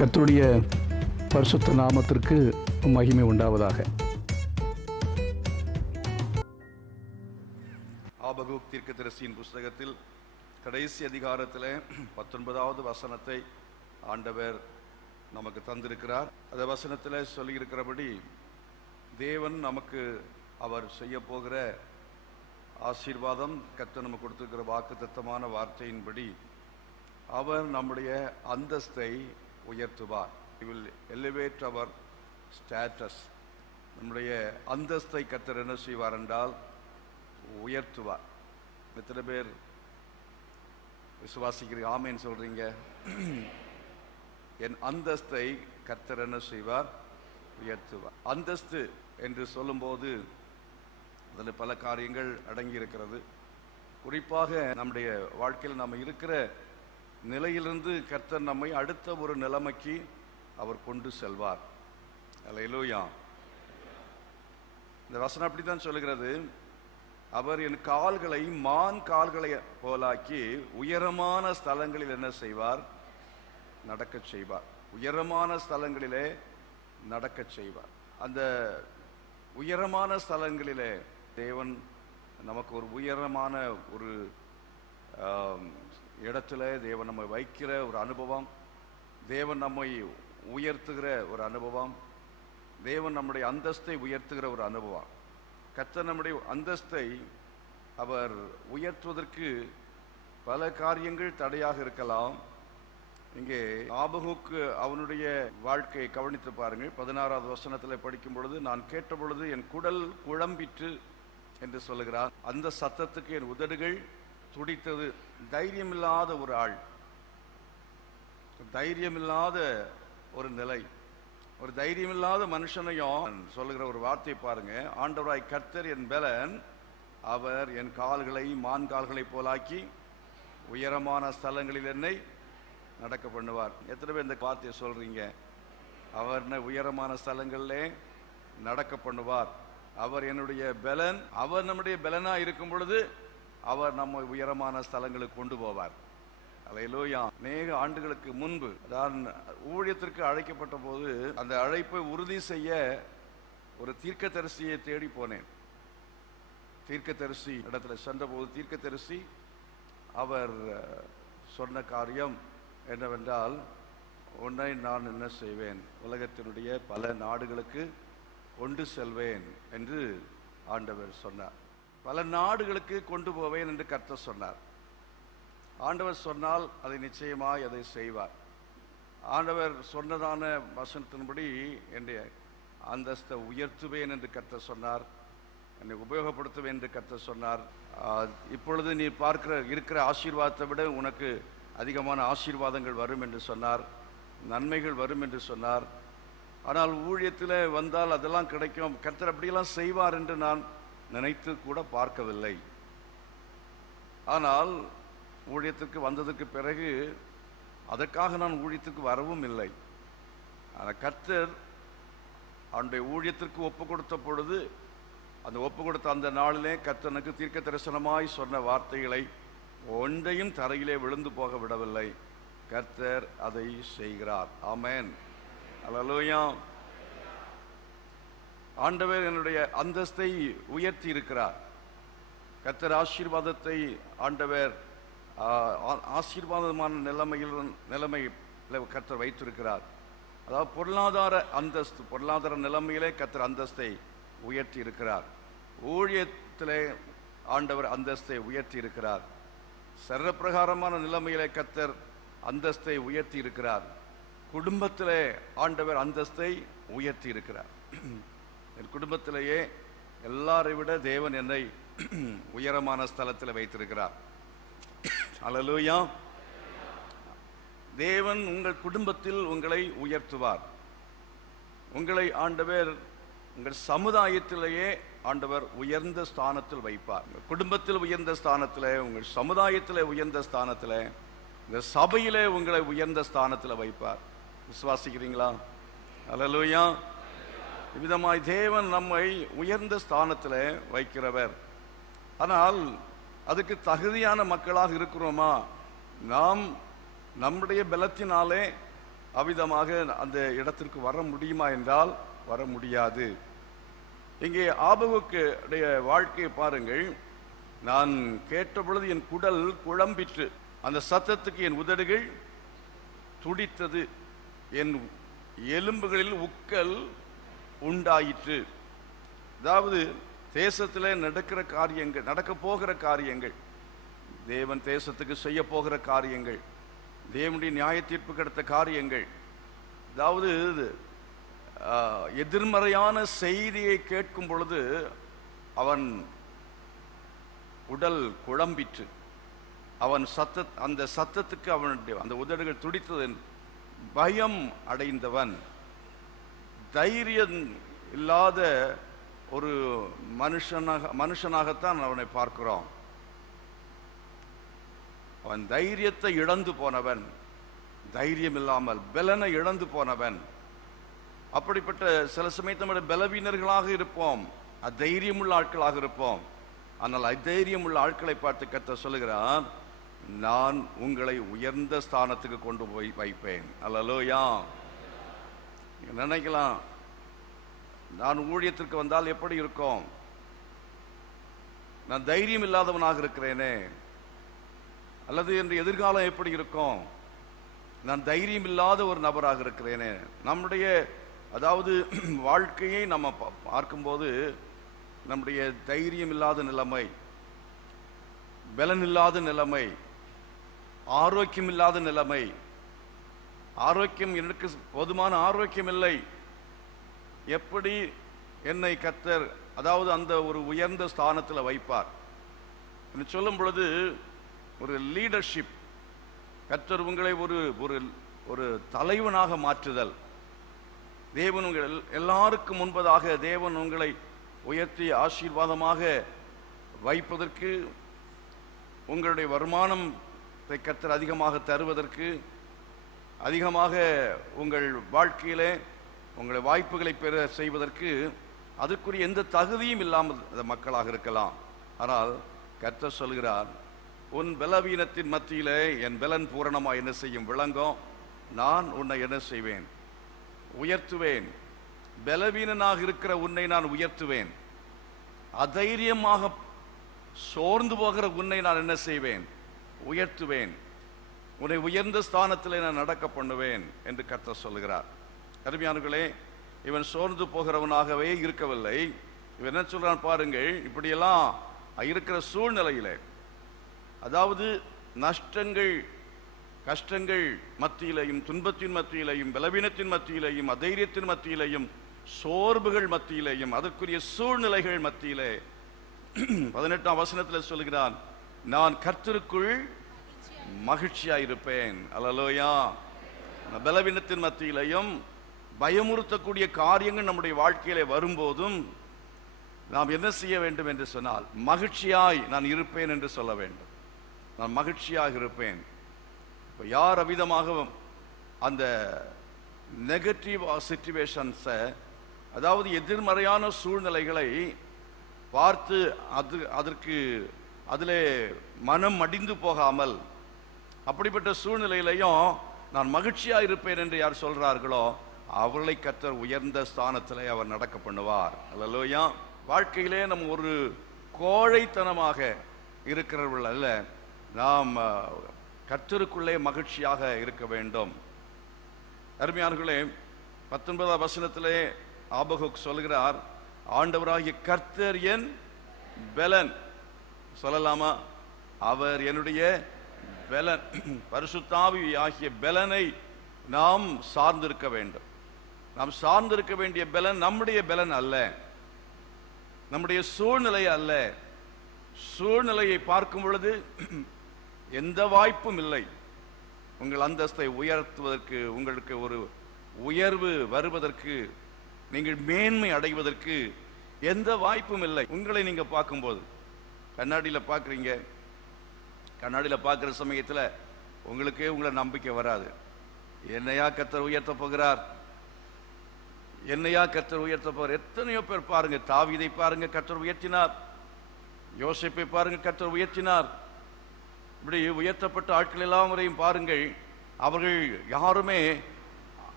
கர்த்தருடைய பரிசுத்த நாமத்திற்கு மகிமை உண்டாவதாக. ஆபகூக் தீர்க்கதரிசியின் புஸ்தகத்தில் கடைசி அதிகாரத்தில் 19வது வசனத்தை ஆண்டவர் நமக்கு தந்திருக்கிறார். அந்த வசனத்தில் சொல்லியிருக்கிறபடி தேவன் நமக்கு அவர் செய்ய போகிற ஆசீர்வாதம், கர்த்தர் நமக்கு கொடுத்திருக்கிற வாக்குத்தத்தமான வார்த்தையின்படி அவர் நம்முடைய அந்தஸ்தை உயர்த்துவார். He will elevate our status. நம்முடைய அந்தஸ்தை கர்த்தர் என்ன செய்வார் என்றால் உயர்த்துவார். எத்தனை பேர் விசுவாசிக்கிறீங்க? ஆமேன்னு சொல்றீங்க. என் அந்தஸ்தை கர்த்தர் என்ன செய்வார்? உயர்த்துவார். அந்தஸ்து என்று சொல்லும்போது அதில் பல காரியங்கள் அடங்கி இருக்கிறது. குறிப்பாக நம்முடைய வாழ்க்கையில் நம்ம இருக்கிற நிலையிலிருந்து கர்த்தர் நம்மை அடுத்த ஒரு நிலைமைக்கு அவர் கொண்டு செல்வார். அல்லேலூயா. இந்த வசனம் அப்படித்தான் சொல்லுகிறது. அவர் என் கால்களை மான் கால்களை போலாக்கி உயரமான ஸ்தலங்களில் என்ன செய்வார்? நடக்க செய்வார். உயரமான ஸ்தலங்களிலே நடக்க செய்வார். அந்த உயரமான ஸ்தலங்களிலே தேவன் நமக்கு ஒரு உயரமான ஒரு இடத்துல தேவன் நம்மை வைக்கிற ஒரு அனுபவம், தேவன் நம்மை உயர்த்துகிற ஒரு அனுபவம், தேவன் நம்முடைய அந்தஸ்தை உயர்த்துகிற ஒரு அனுபவம். கர்த்தர் நம்முடைய அந்தஸ்தை அவர் உயர்த்துவதற்கு பல காரியங்கள் தடையாக இருக்கலாம். இங்கே ஆபகுக்கு அவனுடைய வாழ்க்கையை கவனித்து பாருங்கள். 16வது வசனத்தில் படிக்கும் பொழுது, நான் கேட்ட பொழுது என் குடல் குழம்பிற்று என்று சொல்லுகிறார். அந்த சத்தத்துக்கு என் உதடுகள் துடித்தது. தைரியமில்லாத ஒரு ஆள், தைரியமில்லாத ஒரு நிலை, ஒரு தைரியமில்லாத மனுஷனையும் சொல்லுகிற ஒரு வார்த்தை பாருங்க. ஆண்டவராய் கர்த்தர் என் பலன், அவர் என் கால்களை மான் கால்களை போலாக்கி உயரமான ஸ்தலங்களில் என்னை நடக்க பண்ணுவார். எத்தனை பேர் இந்த வார்த்தையை சொல்றீங்க? அவர் உயரமான ஸ்தலங்களிலே நடக்க பண்ணுவார். அவர் என்னுடைய பலன். அவர் நம்முடைய பலனா இருக்கும் பொழுது அவர் நம்மை உயரமான ஸ்தலங்களுக்கு கொண்டு போவார். அல்லேலூயா. அநேக ஆண்டுகளுக்கு முன்பு நான் ஊழியத்திற்கு அழைக்கப்பட்ட போது அந்த அழைப்பை உறுதி செய்ய ஒரு தீர்க்கதரிசியை தேடி போனேன். தீர்க்கதரிசி இடத்துல சென்றபோது தீர்க்கதரிசி அவர் சொன்ன காரியம் என்னவென்றால், உன்னை நான் என்ன செய்வேன்? உலகத்தினுடைய பல நாடுகளுக்கு கொண்டு செல்வேன் என்று ஆண்டவர் சொன்னார். பல நாடுகளுக்கு கொண்டு போவேன் என்று கர்த்தர் சொன்னார். ஆண்டவர் சொன்னால் அதை நிச்சயமாய் அதை செய்வார். ஆண்டவர் சொன்னதான வசனத்தின்படி என்னுடைய அந்தஸ்தை உயர்த்துவேன் என்று கர்த்தர் சொன்னார். என்னை உபயோகப்படுத்துவேன் என்று கர்த்தர் சொன்னார். இப்பொழுது நீ இருக்கிற ஆசீர்வாதத்தை விட உனக்கு அதிகமான ஆசீர்வாதங்கள் வரும் என்று சொன்னார். நன்மைகள் வரும் என்று சொன்னார். ஆனால் ஊழியத்தில் வந்தால் அதெல்லாம் கிடைக்கும், கர்த்தர் அப்படியெல்லாம் செய்வார் என்று நான் நினைத்து கூட பார்க்கவில்லை. ஆனால் ஊழியத்துக்கு வந்ததற்கு பிறகு அதற்காக நான் ஊழியத்துக்கு வரவும் இல்லை. ஆனால் கர்த்தர் அவனுடைய ஊழியத்திற்கு ஒப்பு கொடுத்த பொழுது, அந்த ஒப்பு கொடுத்த அந்த நாளிலே கர்த்தனுக்கு தீர்க்க தரிசனமாய் சொன்ன வார்த்தைகளை ஒன்றையும் தரையிலே விழுந்து போக விடவில்லை. கர்த்தர் அதை செய்கிறார். ஆமென். அல்லேலூயா. ஆண்டவர் என்னுடைய அந்தஸ்தை உயர்த்தி இருக்கிறார். கர்த்தர் ஆசீர்வாதத்தை ஆண்டவர் ஆசீர்வாதமான நிலைமையில் கர்த்தர் வைத்திருக்கிறார். அதாவது பொருளாதார அந்தஸ்து, பொருளாதார நிலைமையிலே கர்த்தர் அந்தஸ்தை உயர்த்தி இருக்கிறார். ஊழியத்திலே ஆண்டவர் அந்தஸ்தை உயர்த்தி இருக்கிறார். சரப்பிரகாரமான நிலைமையிலே கர்த்தர் அந்தஸ்தை உயர்த்தி இருக்கிறார். குடும்பத்திலே ஆண்டவர் அந்தஸ்தை உயர்த்தி இருக்கிறார். என் குடும்பத்திலேயே எல்லாரை விட தேவன் என்னை உயரமான ஸ்தலத்தில் வைத்திருக்கிறார். அல்லேலூயா. தேவன் உங்கள் குடும்பத்தில் உங்களை உயர்த்துவார். உங்களை ஆண்டவர் உங்கள் சமுதாயத்திலேயே ஆண்டவர் உயர்ந்த ஸ்தானத்தில் வைப்பார். குடும்பத்தில் உயர்ந்த ஸ்தானத்தில், உங்கள் சமுதாயத்தில் உயர்ந்த ஸ்தானத்தில், இந்த சபையிலே உங்களை உயர்ந்த ஸ்தானத்தில் வைப்பார். விசுவாசிக்கிறீங்களா? அல்லேலூயா. இவ்விதமாய் தேவன் நம்மை உயர்ந்த ஸ்தானத்தில் வைக்கிறவர். ஆனால் அதுக்கு தகுதியான மக்களாக இருக்கிறோமா? நாம் நம்முடைய பலத்தினாலே அவ்விதமாக அந்த இடத்திற்கு வர முடியுமா என்றால் வர முடியாது. இங்கே ஆபகுக்கு வாழ்க்கையை பாருங்கள். நான் கேட்ட பொழுது என் குடல் குழம்பிற்று, அந்த சத்தத்துக்கு என் உதடுகள் துடித்தது, என் எலும்புகளில் உக்கல் உண்டாயிற்று. அதாவது தேசத்தில் நடக்கிற காரியங்கள், நடக்க போகிற காரியங்கள், தேவன் தேசத்துக்கு செய்ய போகிற காரியங்கள், தேவனுடைய நியாய தீர்ப்பு கிடைத்த காரியங்கள், அதாவது எதிர்மறையான செய்தியை கேட்கும் பொழுது அவன் உடல் குழம்பிற்று. அவன் அந்த சத்தத்துக்கு அவனுடைய அந்த உதடுகள் துடித்தது. பயம் அடைந்தவன், தைரியம் இல்லாத ஒரு மனுஷனாகத்தான் அவனை பார்க்கிறோம். அவன் தைரியத்தை இழந்து போனவன், தைரியம் இல்லாமல் பலனை இழந்து போனவன். அப்படிப்பட்ட சில சமயத்தில் நம்ம பலவீனர்களாக இருப்போம், அதைரியமுள்ள ஆட்களாக இருப்போம். ஆனால் அதைரியம் உள்ள ஆட்களை பார்த்து கர்த்தர் சொல்லுகிறார், நான் உங்களை உயர்ந்த ஸ்தானத்துக்கு கொண்டு போய் வைப்பேன். அல்லேலூயா. நினைக்கலாம், நான் ஊழியத்திற்கு வந்தால் எப்படி இருக்கும், நான் தைரியம் இல்லாதவனாக இருக்கிறேனே, அல்லது என்ற எதிர்காலம் எப்படி இருக்கும், நான் தைரியம் இல்லாத ஒரு நபராக இருக்கிறேனே. நம்முடைய அதாவது வாழ்க்கையை நம்ம பார்க்கும்போது நம்முடைய தைரியம் இல்லாத நிலைமை, பலன் இல்லாத நிலைமை, ஆரோக்கியம் இல்லாத நிலைமை, ஆரோக்கியம் எனக்கு போதுமான ஆரோக்கியம் இல்லை, எப்படி என்னை கர்த்தர் அதாவது அந்த ஒரு உயர்ந்த ஸ்தானத்தில் வைப்பார் என்று சொல்லும் பொழுது, ஒரு லீடர்ஷிப், கர்த்தர் உங்களை ஒரு ஒரு தலைவனாக மாற்றுதல், தேவன் உங்கள் எல்லாருக்கும் முன்பதாக தேவன் உங்களை உயர்த்தி ஆசீர்வாதமாக வைப்பதற்கு, உங்களுடைய வருமானத்தை கர்த்தர் அதிகமாக தருவதற்கு, அதிகமாக உங்கள் வாழ்க்கையிலே உங்களை வாய்ப்புகளை பெற செய்வதற்கு, அதற்குரிய எந்த தகுதியும் இல்லாமல் மக்களாக இருக்கலாம். ஆனால் கர்த்தர் சொல்கிறார், உன் பலவீனத்தின் மத்தியிலே என் பலன் பூரணமாக என்ன செய்யும் விளங்கும், நான் உன்னை என்ன செய்வேன், உயர்த்துவேன். பலவீனனாக இருக்கிற உன்னை நான் உயர்த்துவேன், அதைரியமாக சோர்ந்து போகிற உன்னை நான் என்ன செய்வேன், உயர்த்துவேன், உன்னை உயர்ந்த ஸ்தானத்தில் நான் நடக்க பண்ணுவேன் என்று கர்த்தர் சொல்கிறார். அருமையானவர்களே, இவன் சோர்ந்து போகிறவனாகவே இருக்கவில்லை. இவன் என்ன சொல்றான் பாருங்கள், இப்படியெல்லாம் இருக்கிற சூழ்நிலையிலே, அதாவது நஷ்டங்கள் கஷ்டங்கள் மத்தியிலையும், துன்பத்தின் மத்தியிலையும், பலவீனத்தின் மத்தியிலையும், அதைரியத்தின் மத்தியிலையும், சோர்வுகள் மத்தியிலையும், அதற்குரிய சூழ்நிலைகள் மத்தியிலே 18ஆம் வசனத்தில் சொல்கிறான், நான் கர்த்தருக்குள் மகிழ்ச்சியாயிருப்பேன். அல்லேலூயா. பலவீனத்தின் மத்தியிலையும் பயமுறுத்தக்கூடிய காரியங்கள் நம்முடைய வாழ்க்கையிலே வரும்போதும் நாம் என்ன செய்ய வேண்டும் என்று சொன்னால், மகிழ்ச்சியாய் நான் இருப்பேன் என்று சொல்ல வேண்டும். நான் மகிழ்ச்சியாக இருப்பேன். இப்போ யார் அவ்விதமாக அந்த நெகட்டிவ் சிச்சுவேஷன்ஸை, அதாவது எதிர்மறையான சூழ்நிலைகளை பார்த்து அதற்கு அதிலே மனம் மடிந்து போகாமல், அப்படிப்பட்ட சூழ்நிலையிலையும் நான் மகிழ்ச்சியாக இருப்பேன் என்று யார் சொல்றார்களோ அவர்களை கர்த்தர் உயர்ந்த ஸ்தானத்திலே அவர் நடக்க பண்ணுவார். அல்லேலூயா. வாழ்க்கையிலே நம்ம ஒரு கோழைத்தனமாக இருக்கிறவர்கள் அல்ல, நாம் கர்த்தருக்குள்ளே மகிழ்ச்சியாக இருக்க வேண்டும். அருமையானவர்களே, 19ஆம் வசனத்திலே ஆபகுக் சொல்கிறார், ஆண்டவராகிய கர்த்தர் என் பலன். சொல்லலாமா? அவர் என்னுடைய பலன். பரிசுத்த ஆவி ஆகிய பலனை நாம் சார்ந்திருக்க வேண்டும். நாம் சார்ந்திருக்க வேண்டிய பலன் நம்முடைய பலன் அல்ல, நம்முடைய சூழ்நிலை அல்ல. சூழ்நிலையை பார்க்கும் பொழுது எந்த வாய்ப்பும் இல்லை உங்கள் அந்தஸ்தை உயர்த்துவதற்கு, உங்களுக்கு ஒரு உயர்வு வருவதற்கு, நீங்கள் மேன்மை அடைவதற்கு எந்த வாய்ப்பும் இல்லை. உங்களை நீங்க பார்க்கும்போது கண்ணாடியில் பார்க்குறீங்க, கண்ணாடியில் பார்க்குற சமயத்தில் உங்களுக்கே உங்களை நம்பிக்கை வராது. என்னையா கர்த்தர் உயர்த்த போகிறார், என்னையா கர்த்தர் உயர்த்த போகிறார். எத்தனையோ பேர் பாருங்க, தாவீதை பாருங்க கர்த்தர் உயர்த்தினார், யோசேப்பை பாருங்க கர்த்தர் உயர்த்தினார். இப்படி உயர்த்தப்பட்ட ஆட்கள் எல்லாரையும் பாருங்கள், அவர்கள் யாருமே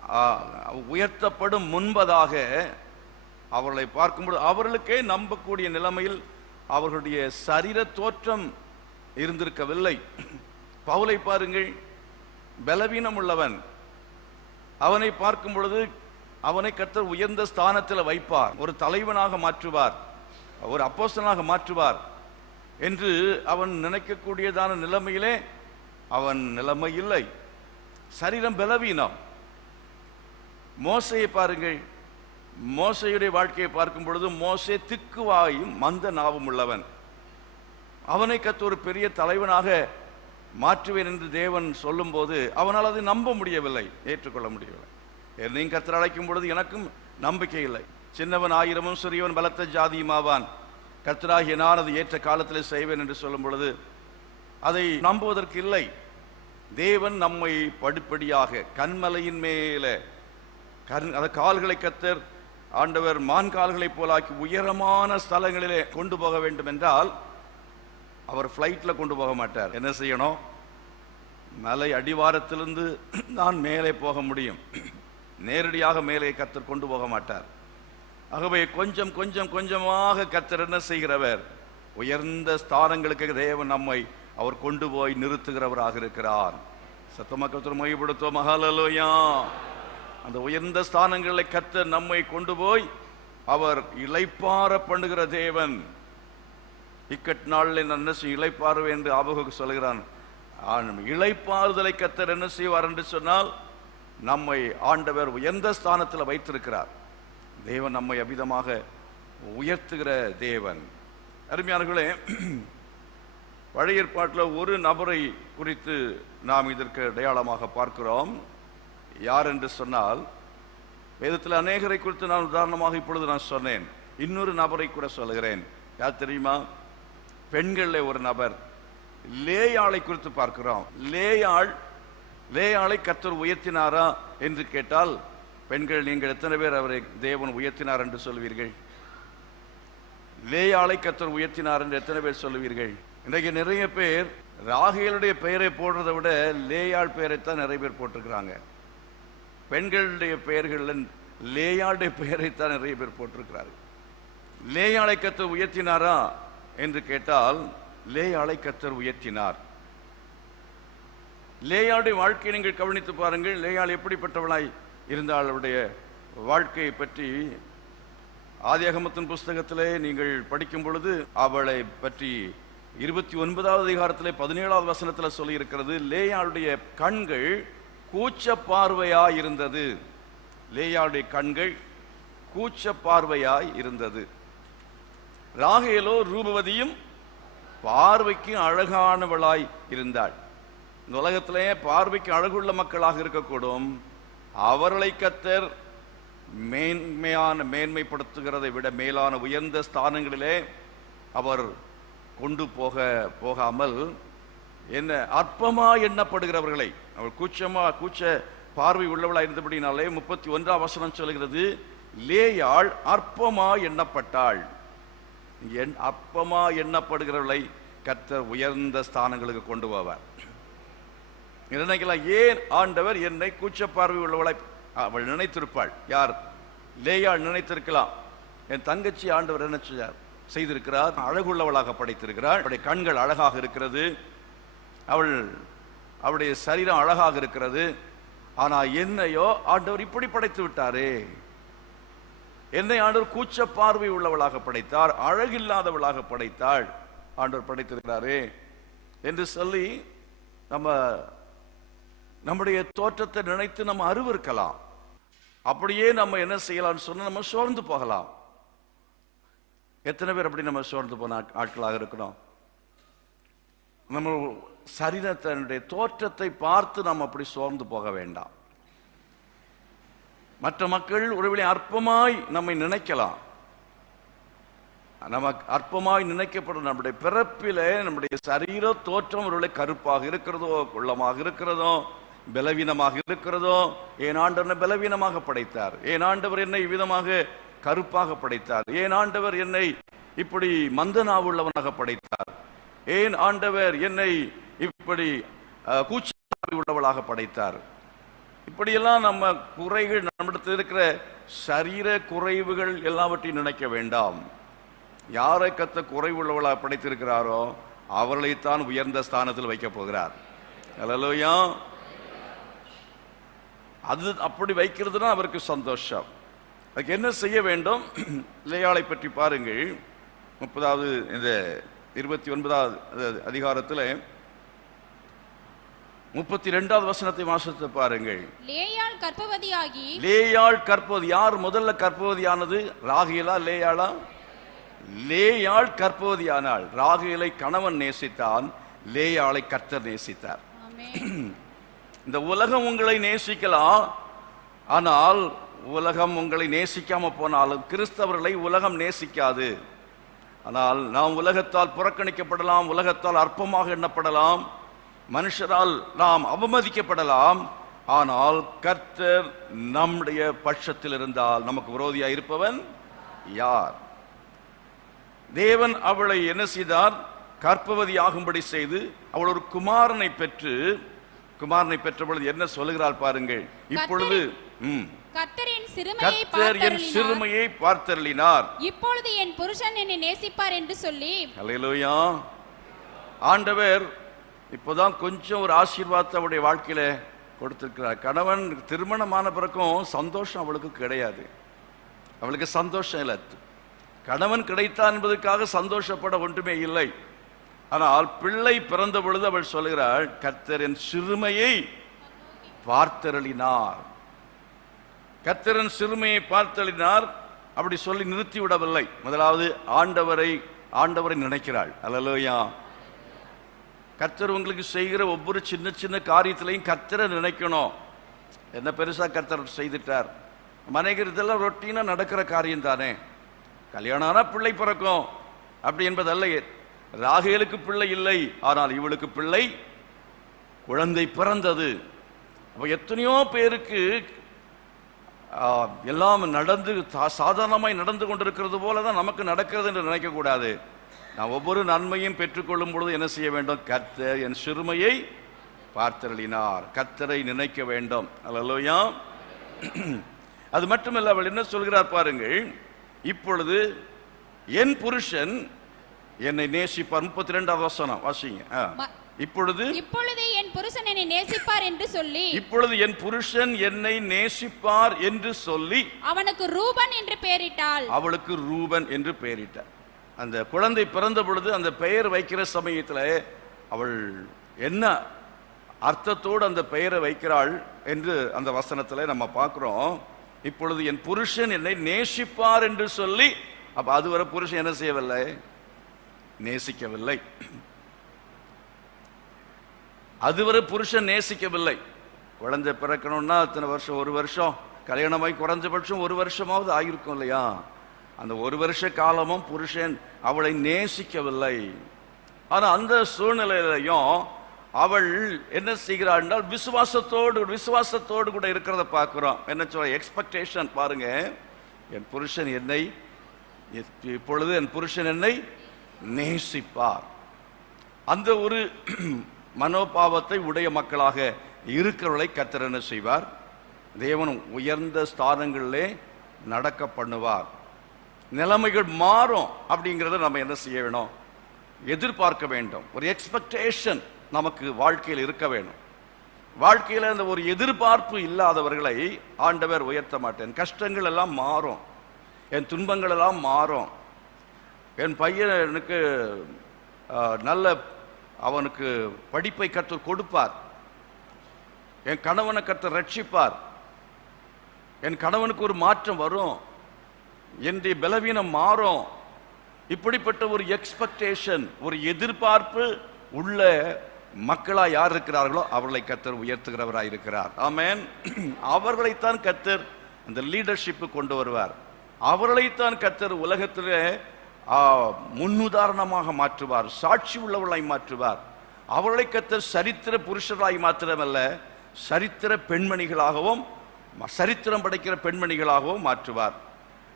உயர்த்தப்படும் முன்பதாக அவர்களை பார்க்கும்போது அவர்களுக்கே நம்பக்கூடிய நிலைமையில் அவர்களுடைய சரீர தோற்றம் இருந்திருக்கவில்லை. பவுலை பாருங்கள், பலவீனம் உள்ளவன். அவனை பார்க்கும் பொழுது அவனை கர்த்தர் உயர்ந்த ஸ்தானத்தில் வைப்பார், ஒரு தலைவனாக மாற்றுவார், ஒரு அப்போஸ்தலனாக மாற்றுவார் என்று அவன் நினைக்கக்கூடியதான நிலைமையிலே அவன் நிலைமை இல்லை. சரீரம் பலவீனம். மோசையை பாருங்கள், மோசையுடைய வாழ்க்கையை பார்க்கும் பொழுது மோசே திக்குவாயும் மந்த நாவும் உள்ளவன். அவனை கர்த்தர் ஒரு பெரிய தலைவனாக மாற்றுவேன் என்று தேவன் சொல்லும் போது அவனால் அதை நம்ப முடியவில்லை, ஏற்றுக்கொள்ள முடியவில்லை. என்னையும் கர்த்தர் அழைக்கும் பொழுது எனக்கும் நம்பிக்கை இல்லை. சின்னவன் ஆயிரமும் சிறியவன் பலத்த ஜாதியுமாவான், கர்த்தராகிய நான் அது ஏற்ற காலத்தில் செய்வேன் என்று சொல்லும் பொழுது அதை நம்புவதற்கு இல்லை. தேவன் நம்மை படிப்படியாக கண்மலையின் மேலே கால்களை கர்த்தர் ஆண்டவர் மான் கால்களை போலாக்கி உயரமான ஸ்தலங்களிலே கொண்டு போக வேண்டும் என்றால் அவர் ஃப்ளைட்டில் கொண்டு போக மாட்டார். என்ன செய்யணும்? மலை அடிவாரத்திலிருந்து நான் மேலே போக முடியும், நேரடியாக மேலே கர்த்தர் கொண்டு போக மாட்டார். ஆகவே கொஞ்சம் கொஞ்சம் கொஞ்சமாக கர்த்தர் என்ன செய்கிறவர்? உயர்ந்த ஸ்தானங்களுக்கு தேவன் நம்மை அவர் கொண்டு போய் நிறுத்துகிறவராக இருக்கிறார். சத்தமாக கர்த்தர் மகிமைப்படுத்துவோம். ஹல்லேலூயா. அந்த உயர்ந்த ஸ்தானங்களை கர்த்தர் நம்மை கொண்டு போய் அவர் இளைப்பாற பண்ணுகிற தேவன். இக்கட் நாளில் நான் என்ன செய்ய இளைப்பாறுவேன் என்று ஆபகுக்கு சொல்கிறான். இளைப்பாறுதலை கர்த்தர் என்ன செய்வார் என்று சொன்னால் நம்மை ஆண்டவர் உயர்ந்த ஸ்தானத்தில் வைத்திருக்கிறார். தேவன் நம்மை அபிதமாக உயர்த்துகிற தேவன். அருமையானவர்களே, பழைய ஏற்பாட்டில் ஒரு நபரை குறித்து நாம் இதற்கு அடையாளமாக பார்க்கிறோம். யார் என்று சொன்னால், வேதத்தில் அநேகரை குறித்து நான் உதாரணமாக இப்பொழுது நான் சொன்னேன். இன்னொரு நபரை கூட சொல்கிறேன். யார் தெரியுமா? பெண்களில் ஒரு நபர், லேயாளை குறித்து பார்க்கிறோம். லேயாளை கர்த்தர் உயர்த்தினாரா என்று கேட்டால், பெண்கள் நீங்கள் எத்தனை பேர் அவரை தேவன் உயர்த்தினார் என்று சொல்வீர்கள்? லேயாளை கர்த்தர் உயர்த்தினார் என்று எத்தனை பேர் சொல்லுவீர்கள்? இன்றைக்கு நிறைய பேர் ராகேலுடைய பெயரை போடுறதை விட லேயாள் பெயரைத்தான் நிறைய பேர் போட்டிருக்கிறாங்க. பெண்களுடைய பெயர்கள் லேயாளுடைய பெயரைத்தான் நிறைய பேர் போட்டிருக்கிறார்கள். லேயாளை கர்த்தர் உயர்த்தினாரா என்று கேட்டால், லேயாளை கர்த்தர் உயர்த்தினார். லேயாளுடைய வாழ்க்கையை நீங்கள் கவனித்து பாருங்கள். லேயாள் எப்படிப்பட்டவளாய் இருந்தால் அவளுடைய வாழ்க்கையை பற்றி ஆதியாகமத்தின் புஸ்தகத்திலே நீங்கள் படிக்கும் பொழுது அவளை பற்றி 29வது அதிகாரத்திலே 17வது வசனத்தில் சொல்லி இருக்கிறது. லேயாளுடைய கண்கள் கூச்ச பார்வையாய் இருந்தது. லேயாளுடைய கண்கள் கூச்ச பார்வையாய் இருந்தது. ராகேலோ ரூபவதியும் பார்வைக்கு அழகானவளாய் இருந்தாள். இந்த உலகத்திலே பார்வைக்கு அழகுள்ள மக்களாக இருக்கக்கூடும். அவர்களை கர்த்தர் மேன்மைப்படுத்துகிறதை விட மேலான உயர்ந்த ஸ்தானங்களிலே அவர் கொண்டு போகாமல் என்ன அற்பமா எண்ணப்படுகிறவர்களை, அவள் கூச்ச பார்வை உள்ளவளாக இருந்தபடினாலே 31ஆம் வசனம் சொல்கிறது, லேயாள் அற்பமா எண்ணப்பட்டாள். அற்பமா எண்ணப்படுகிறவர்களை கர்த்தர் உயர்ந்த ஸ்தானங்களுக்கு கொண்டு போவார். நினைக்கலாம், ஏன் ஆண்டவர் என்னை கூச்ச பார்வை உள்ளவளாய் அவள் நினைத்திருப்பாள். யார்? லேயாள் நினைத்திருக்கலாம். என் தங்கச்சி ஆண்டவர் என்ன செய்திருக்கிறார்? அழகுள்ளவளாக படைத்திருக்கிறாள். அவளுடைய கண்கள் அழகாக இருக்கிறது, அவளுடைய சரீரம் அழகாக இருக்கிறது. ஆனா என்னையோ ஆண்டவர் இப்படி படைத்து விட்டாரே, என்னை ஆண்டவர் கூச்ச பார்வை உள்ளவளாக படைத்தார், அழகில்லாதவளாக படைத்தாள், ஆண்டவர் படைத்திருக்கிறாரே என்று சொல்லி நம்முடைய தோற்றத்தை நினைத்து நம்ம அருவருக்கலாம். அப்படியே நம்ம என்ன செய்யலாம்னு சொன்னா நம்ம சோர்ந்து போகலாம். எத்தனை பேர் அப்படி நம்ம சோர்ந்து போன ஆட்களாக இருக்கணும்? நம்ம சரீரத்தினுடைய தோற்றத்தை பார்த்து நம்ம அப்படி சோர்ந்து போக வேண்டாம். மற்ற மக்கள் ஒருவேளை அற்பமாய் நம்மை நினைக்கலாம். நமக்கு அற்பமாய் நினைக்கப்படும் நம்முடைய பிறப்பிலே நம்முடைய சரீர தோற்றம் ஒருவேளை கருப்பாக இருக்கிறதோ, குள்ளமாக இருக்கிறதோ, பலவீனமாக இருக்கிறதோ. ஏன் ஆண்டவர் பலவீனமாக படைத்தார்? ஏன் ஆண்டவர் என்னை விதமாக கருப்பாக படைத்தார்? ஏன் ஆண்டவர் என்னை இப்படி மந்தனாவுள்ளவனாக படைத்தார்? ஏன் ஆண்டவர் என்னை இப்படி கூச்ச உள்ளவளாக படைத்தார்? இப்படியெல்லாம் நம்ம குறைகள், நம்மிடத்தில் இருக்கிற சரீர குறைவுகள் எல்லாவற்றையும் நினைக்க வேண்டாம். யாரை கர்த்தர் குறைவுள்ளவளாக படைத்திருக்கிறாரோ அவர்களைத்தான் உயர்ந்த ஸ்தானத்தில் வைக்க போகிறார். அல்லேலூயா. அது அப்படி வைக்கிறதுனா அவருக்கு சந்தோஷம். அதுக்கு என்ன செய்ய வேண்டும்? லேயாளை பற்றி பாருங்கள். 30வது இந்த 29வது அதிகாரத்தில் 32வது வசனத்தை வாசித்து பாருங்கள். லேயாள் கர்ப்பவதியாகி. லேயாள் கர்ப்பவதி. யார் முதல்ல கர்ப்பவதியானது? ராகேலா லேயாளா? லேயாள் கர்ப்பவதியானாள். ராகேலை கணவன் நேசித்தான், லேயாளை கர்த்தர் நேசித்தார். இந்த உலகம் உங்களை நேசிக்கலாம், ஆனால் உலகம் உங்களை நேசிக்காம போனாலும் கிறிஸ்தவர்களை உலகம் நேசிக்காது. ஆனால் நாம் உலகத்தால் புறக்கணிக்கப்படலாம், உலகத்தால் அற்பமாக எண்ணப்படலாம், மனுஷரால் நாம் அவமதிக்கப்படலாம். ஆனால் கர்த்தர் நம்முடைய பட்சத்தில் இருந்தால் நமக்கு விரோதியாக இருப்பவன் யார்? தேவன் அவளை என்ன செய்தார்? கர்ப்பவதி ஆகும்படி செய்து அவள் ஒரு குமாரனை பெற்ற பொழுது என்ன சொல்லுகிறாள் பாருங்கள். இப்பொழுது கர்த்தர் என் சிறுமையை பார்த்தருளினார். இப்பொழுது என் புருஷன் என்னை நேசிப்பார் என்று சொல்லி. அல்லேலூயா. ஆண்டவர் இப்போதான் கொஞ்சம் ஒரு ஆசீர்வாதத்தை அவருடைய வாழ்க்கையில கொடுத்திருக்கிறார். கணவன் திருமணமான பிறக்கும் சந்தோஷம் அவளுக்கு கிடையாது. அவளுக்கு சந்தோஷம் இல்லை. கணவன் கிடைத்தான் என்பதற்காக சந்தோஷப்பட ஒன்றுமே இல்லை. ஆனால் பிள்ளை பிறந்த பொழுது அவள் சொல்கிறாள், கர்த்தர் என் சிறுமையை பார்த்தருளினார். கர்த்தரின் சிறுமையை பார்த்தருளினார். அப்படி சொல்லி நிறுத்தி விடவில்லை. முதலாவது ஆண்டவரை நினைக்கிறாள். அல்லேலூயா. கர்த்தர் உங்களுக்கு செய்கிற ஒவ்வொரு சின்ன சின்ன காரியத்திலையும் கர்த்தரை நினைக்கணும். என்ன பெருசா கர்த்தர் செய்துட்டார்? மனைவி இதெல்லாம் ரொட்டீனா நடக்கிற காரியம் தானே. கல்யாணம் ஆனா பிள்ளை பிறக்கும் அப்படி என்பதல்ல. ராகேலுக்கு பிள்ளை இல்லை, ஆனால் இவளுக்கு பிள்ளை குழந்தை பிறந்தது. அப்ப எத்தனையோ பேருக்கு எல்லாம் நடந்து சாதாரணமாய் நடந்து கொண்டிருக்கிறது போலதான் நமக்கு நடக்கிறது என்று நினைக்க கூடாது. நான் ஒவ்வொரு நன்மையும் பெற்றுக்கொள்ளும் பொழுது என்ன செய்ய வேண்டும்? கர்த்தர் என் சிறுமையை பார்த்தருளினார். கர்த்தரை நினைக்க வேண்டும். அல்லேலூயா. அது மட்டுமல்ல, அவள் என்ன சொல்கிறார் பாருங்கள். இப்பொழுது என் புருஷன் என்னை நேசிப்பார். 32வது வசனம் வாசிங்க. இப்பொழுது என் புருஷன் என்னை நேசிப்பார் என்று சொல்லி. இப்பொழுது என் புருஷன் என்னை நேசிப்பார் என்று சொல்லி அவனுக்கு ரூபன் என்று பெயரிட்டாள். அவளுக்கு ரூபன் என்று பெயரிட்டார். அந்த குழந்தை பிறந்த பொழுது அந்த பெயர் வைக்கிற சமயத்தில் அவள் என்ன அர்த்தத்தோடு அந்த பெயரை வைக்கிறாள் என்று அந்த வசனத்தில் நம்ம பார்க்கிறோம். இப்பொழுது என் புருஷன் என்னை நேசிப்பார் என்று சொல்லி. அப்ப அதுவரை புருஷன் என்ன செய்யவில்லை? நேசிக்கவில்லை. அதுவரை புருஷன் நேசிக்கவில்லை. குழந்தை பிறக்கணும்னா அத்தனை வருஷம், ஒரு வருஷம் கல்யாணமாய் குறைஞ்சபட்சம் ஒரு வருஷமாவது ஆகிருக்கும் இல்லையா? அந்த ஒரு வருஷ காலமும் புருஷன் அவளை நேசிக்கவில்லை. ஆனா அந்த சூழ்நிலையிலையும் அவள் என்ன செய்கிறாள் என்றால் விசுவாசத்தோடு கூட இருக்கிறத பார்க்கிறோம். என்ன சொல்ற? எக்ஸ்பெக்டேஷன் பாருங்க. என் புருஷன் என்னை இப்பொழுது என் புருஷன் என்னை நேசிப்பார். அந்த ஒரு மனோபாவத்தை உடைய மக்களாக இருக்கிறவர்களை கர்த்தர் என்ன செய்வார்? தேவன் உயர்ந்த ஸ்தானங்களிலே நடக்க பண்ணுவார். நிலைமைகள் மாறும் அப்படிங்கிறத நம்ம என்ன செய்ய வேணும்? எதிர்பார்க்க வேண்டும். ஒரு எக்ஸ்பெக்டேஷன் நமக்கு வாழ்க்கையில் இருக்க வேண்டும். வாழ்க்கையில் அந்த ஒரு எதிர்பார்ப்பு இல்லாதவர்களை ஆண்டவர் உயர்த்த மாட்டேன். கஷ்டங்கள் எல்லாம் மாறும், என் துன்பங்கள் எல்லாம் மாறும், என் பையனுக்கு நல்ல அவனுக்கு படிப்பை கர்த்தர் கொடுப்பார், என் கணவனை கர்த்தர் ரட்சிப்பார், என் கணவனுக்கு ஒரு மாற்றம் வரும், என்னுடைய பலவீனம் மாறும். இப்படிப்பட்ட ஒரு எக்ஸ்பெக்டேஷன், ஒரு எதிர்பார்ப்பு உள்ள மக்களா யார் இருக்கிறார்களோ அவர்களை கர்த்தர் உயர்த்துகிறவராய் இருக்கிறார். ஆமென். அவர்களைத்தான் கர்த்தர் அந்த லீடர்ஷிப்பு கொண்டு வருவார். அவர்களைத்தான் கர்த்தர் உலகத்திலே முன்னுதாரணமாக மாற்றுவார், சாட்சி உள்ளவர்களாய் மாற்றுவார். அவர்களை கர்த்தர் சரித்திர புருஷராய் மாத்திரமல்ல, சரித்திர பெண்மணிகளாகவும் சரித்திரம் படைக்கிற பெண்மணிகளாகவும் மாற்றுவார்.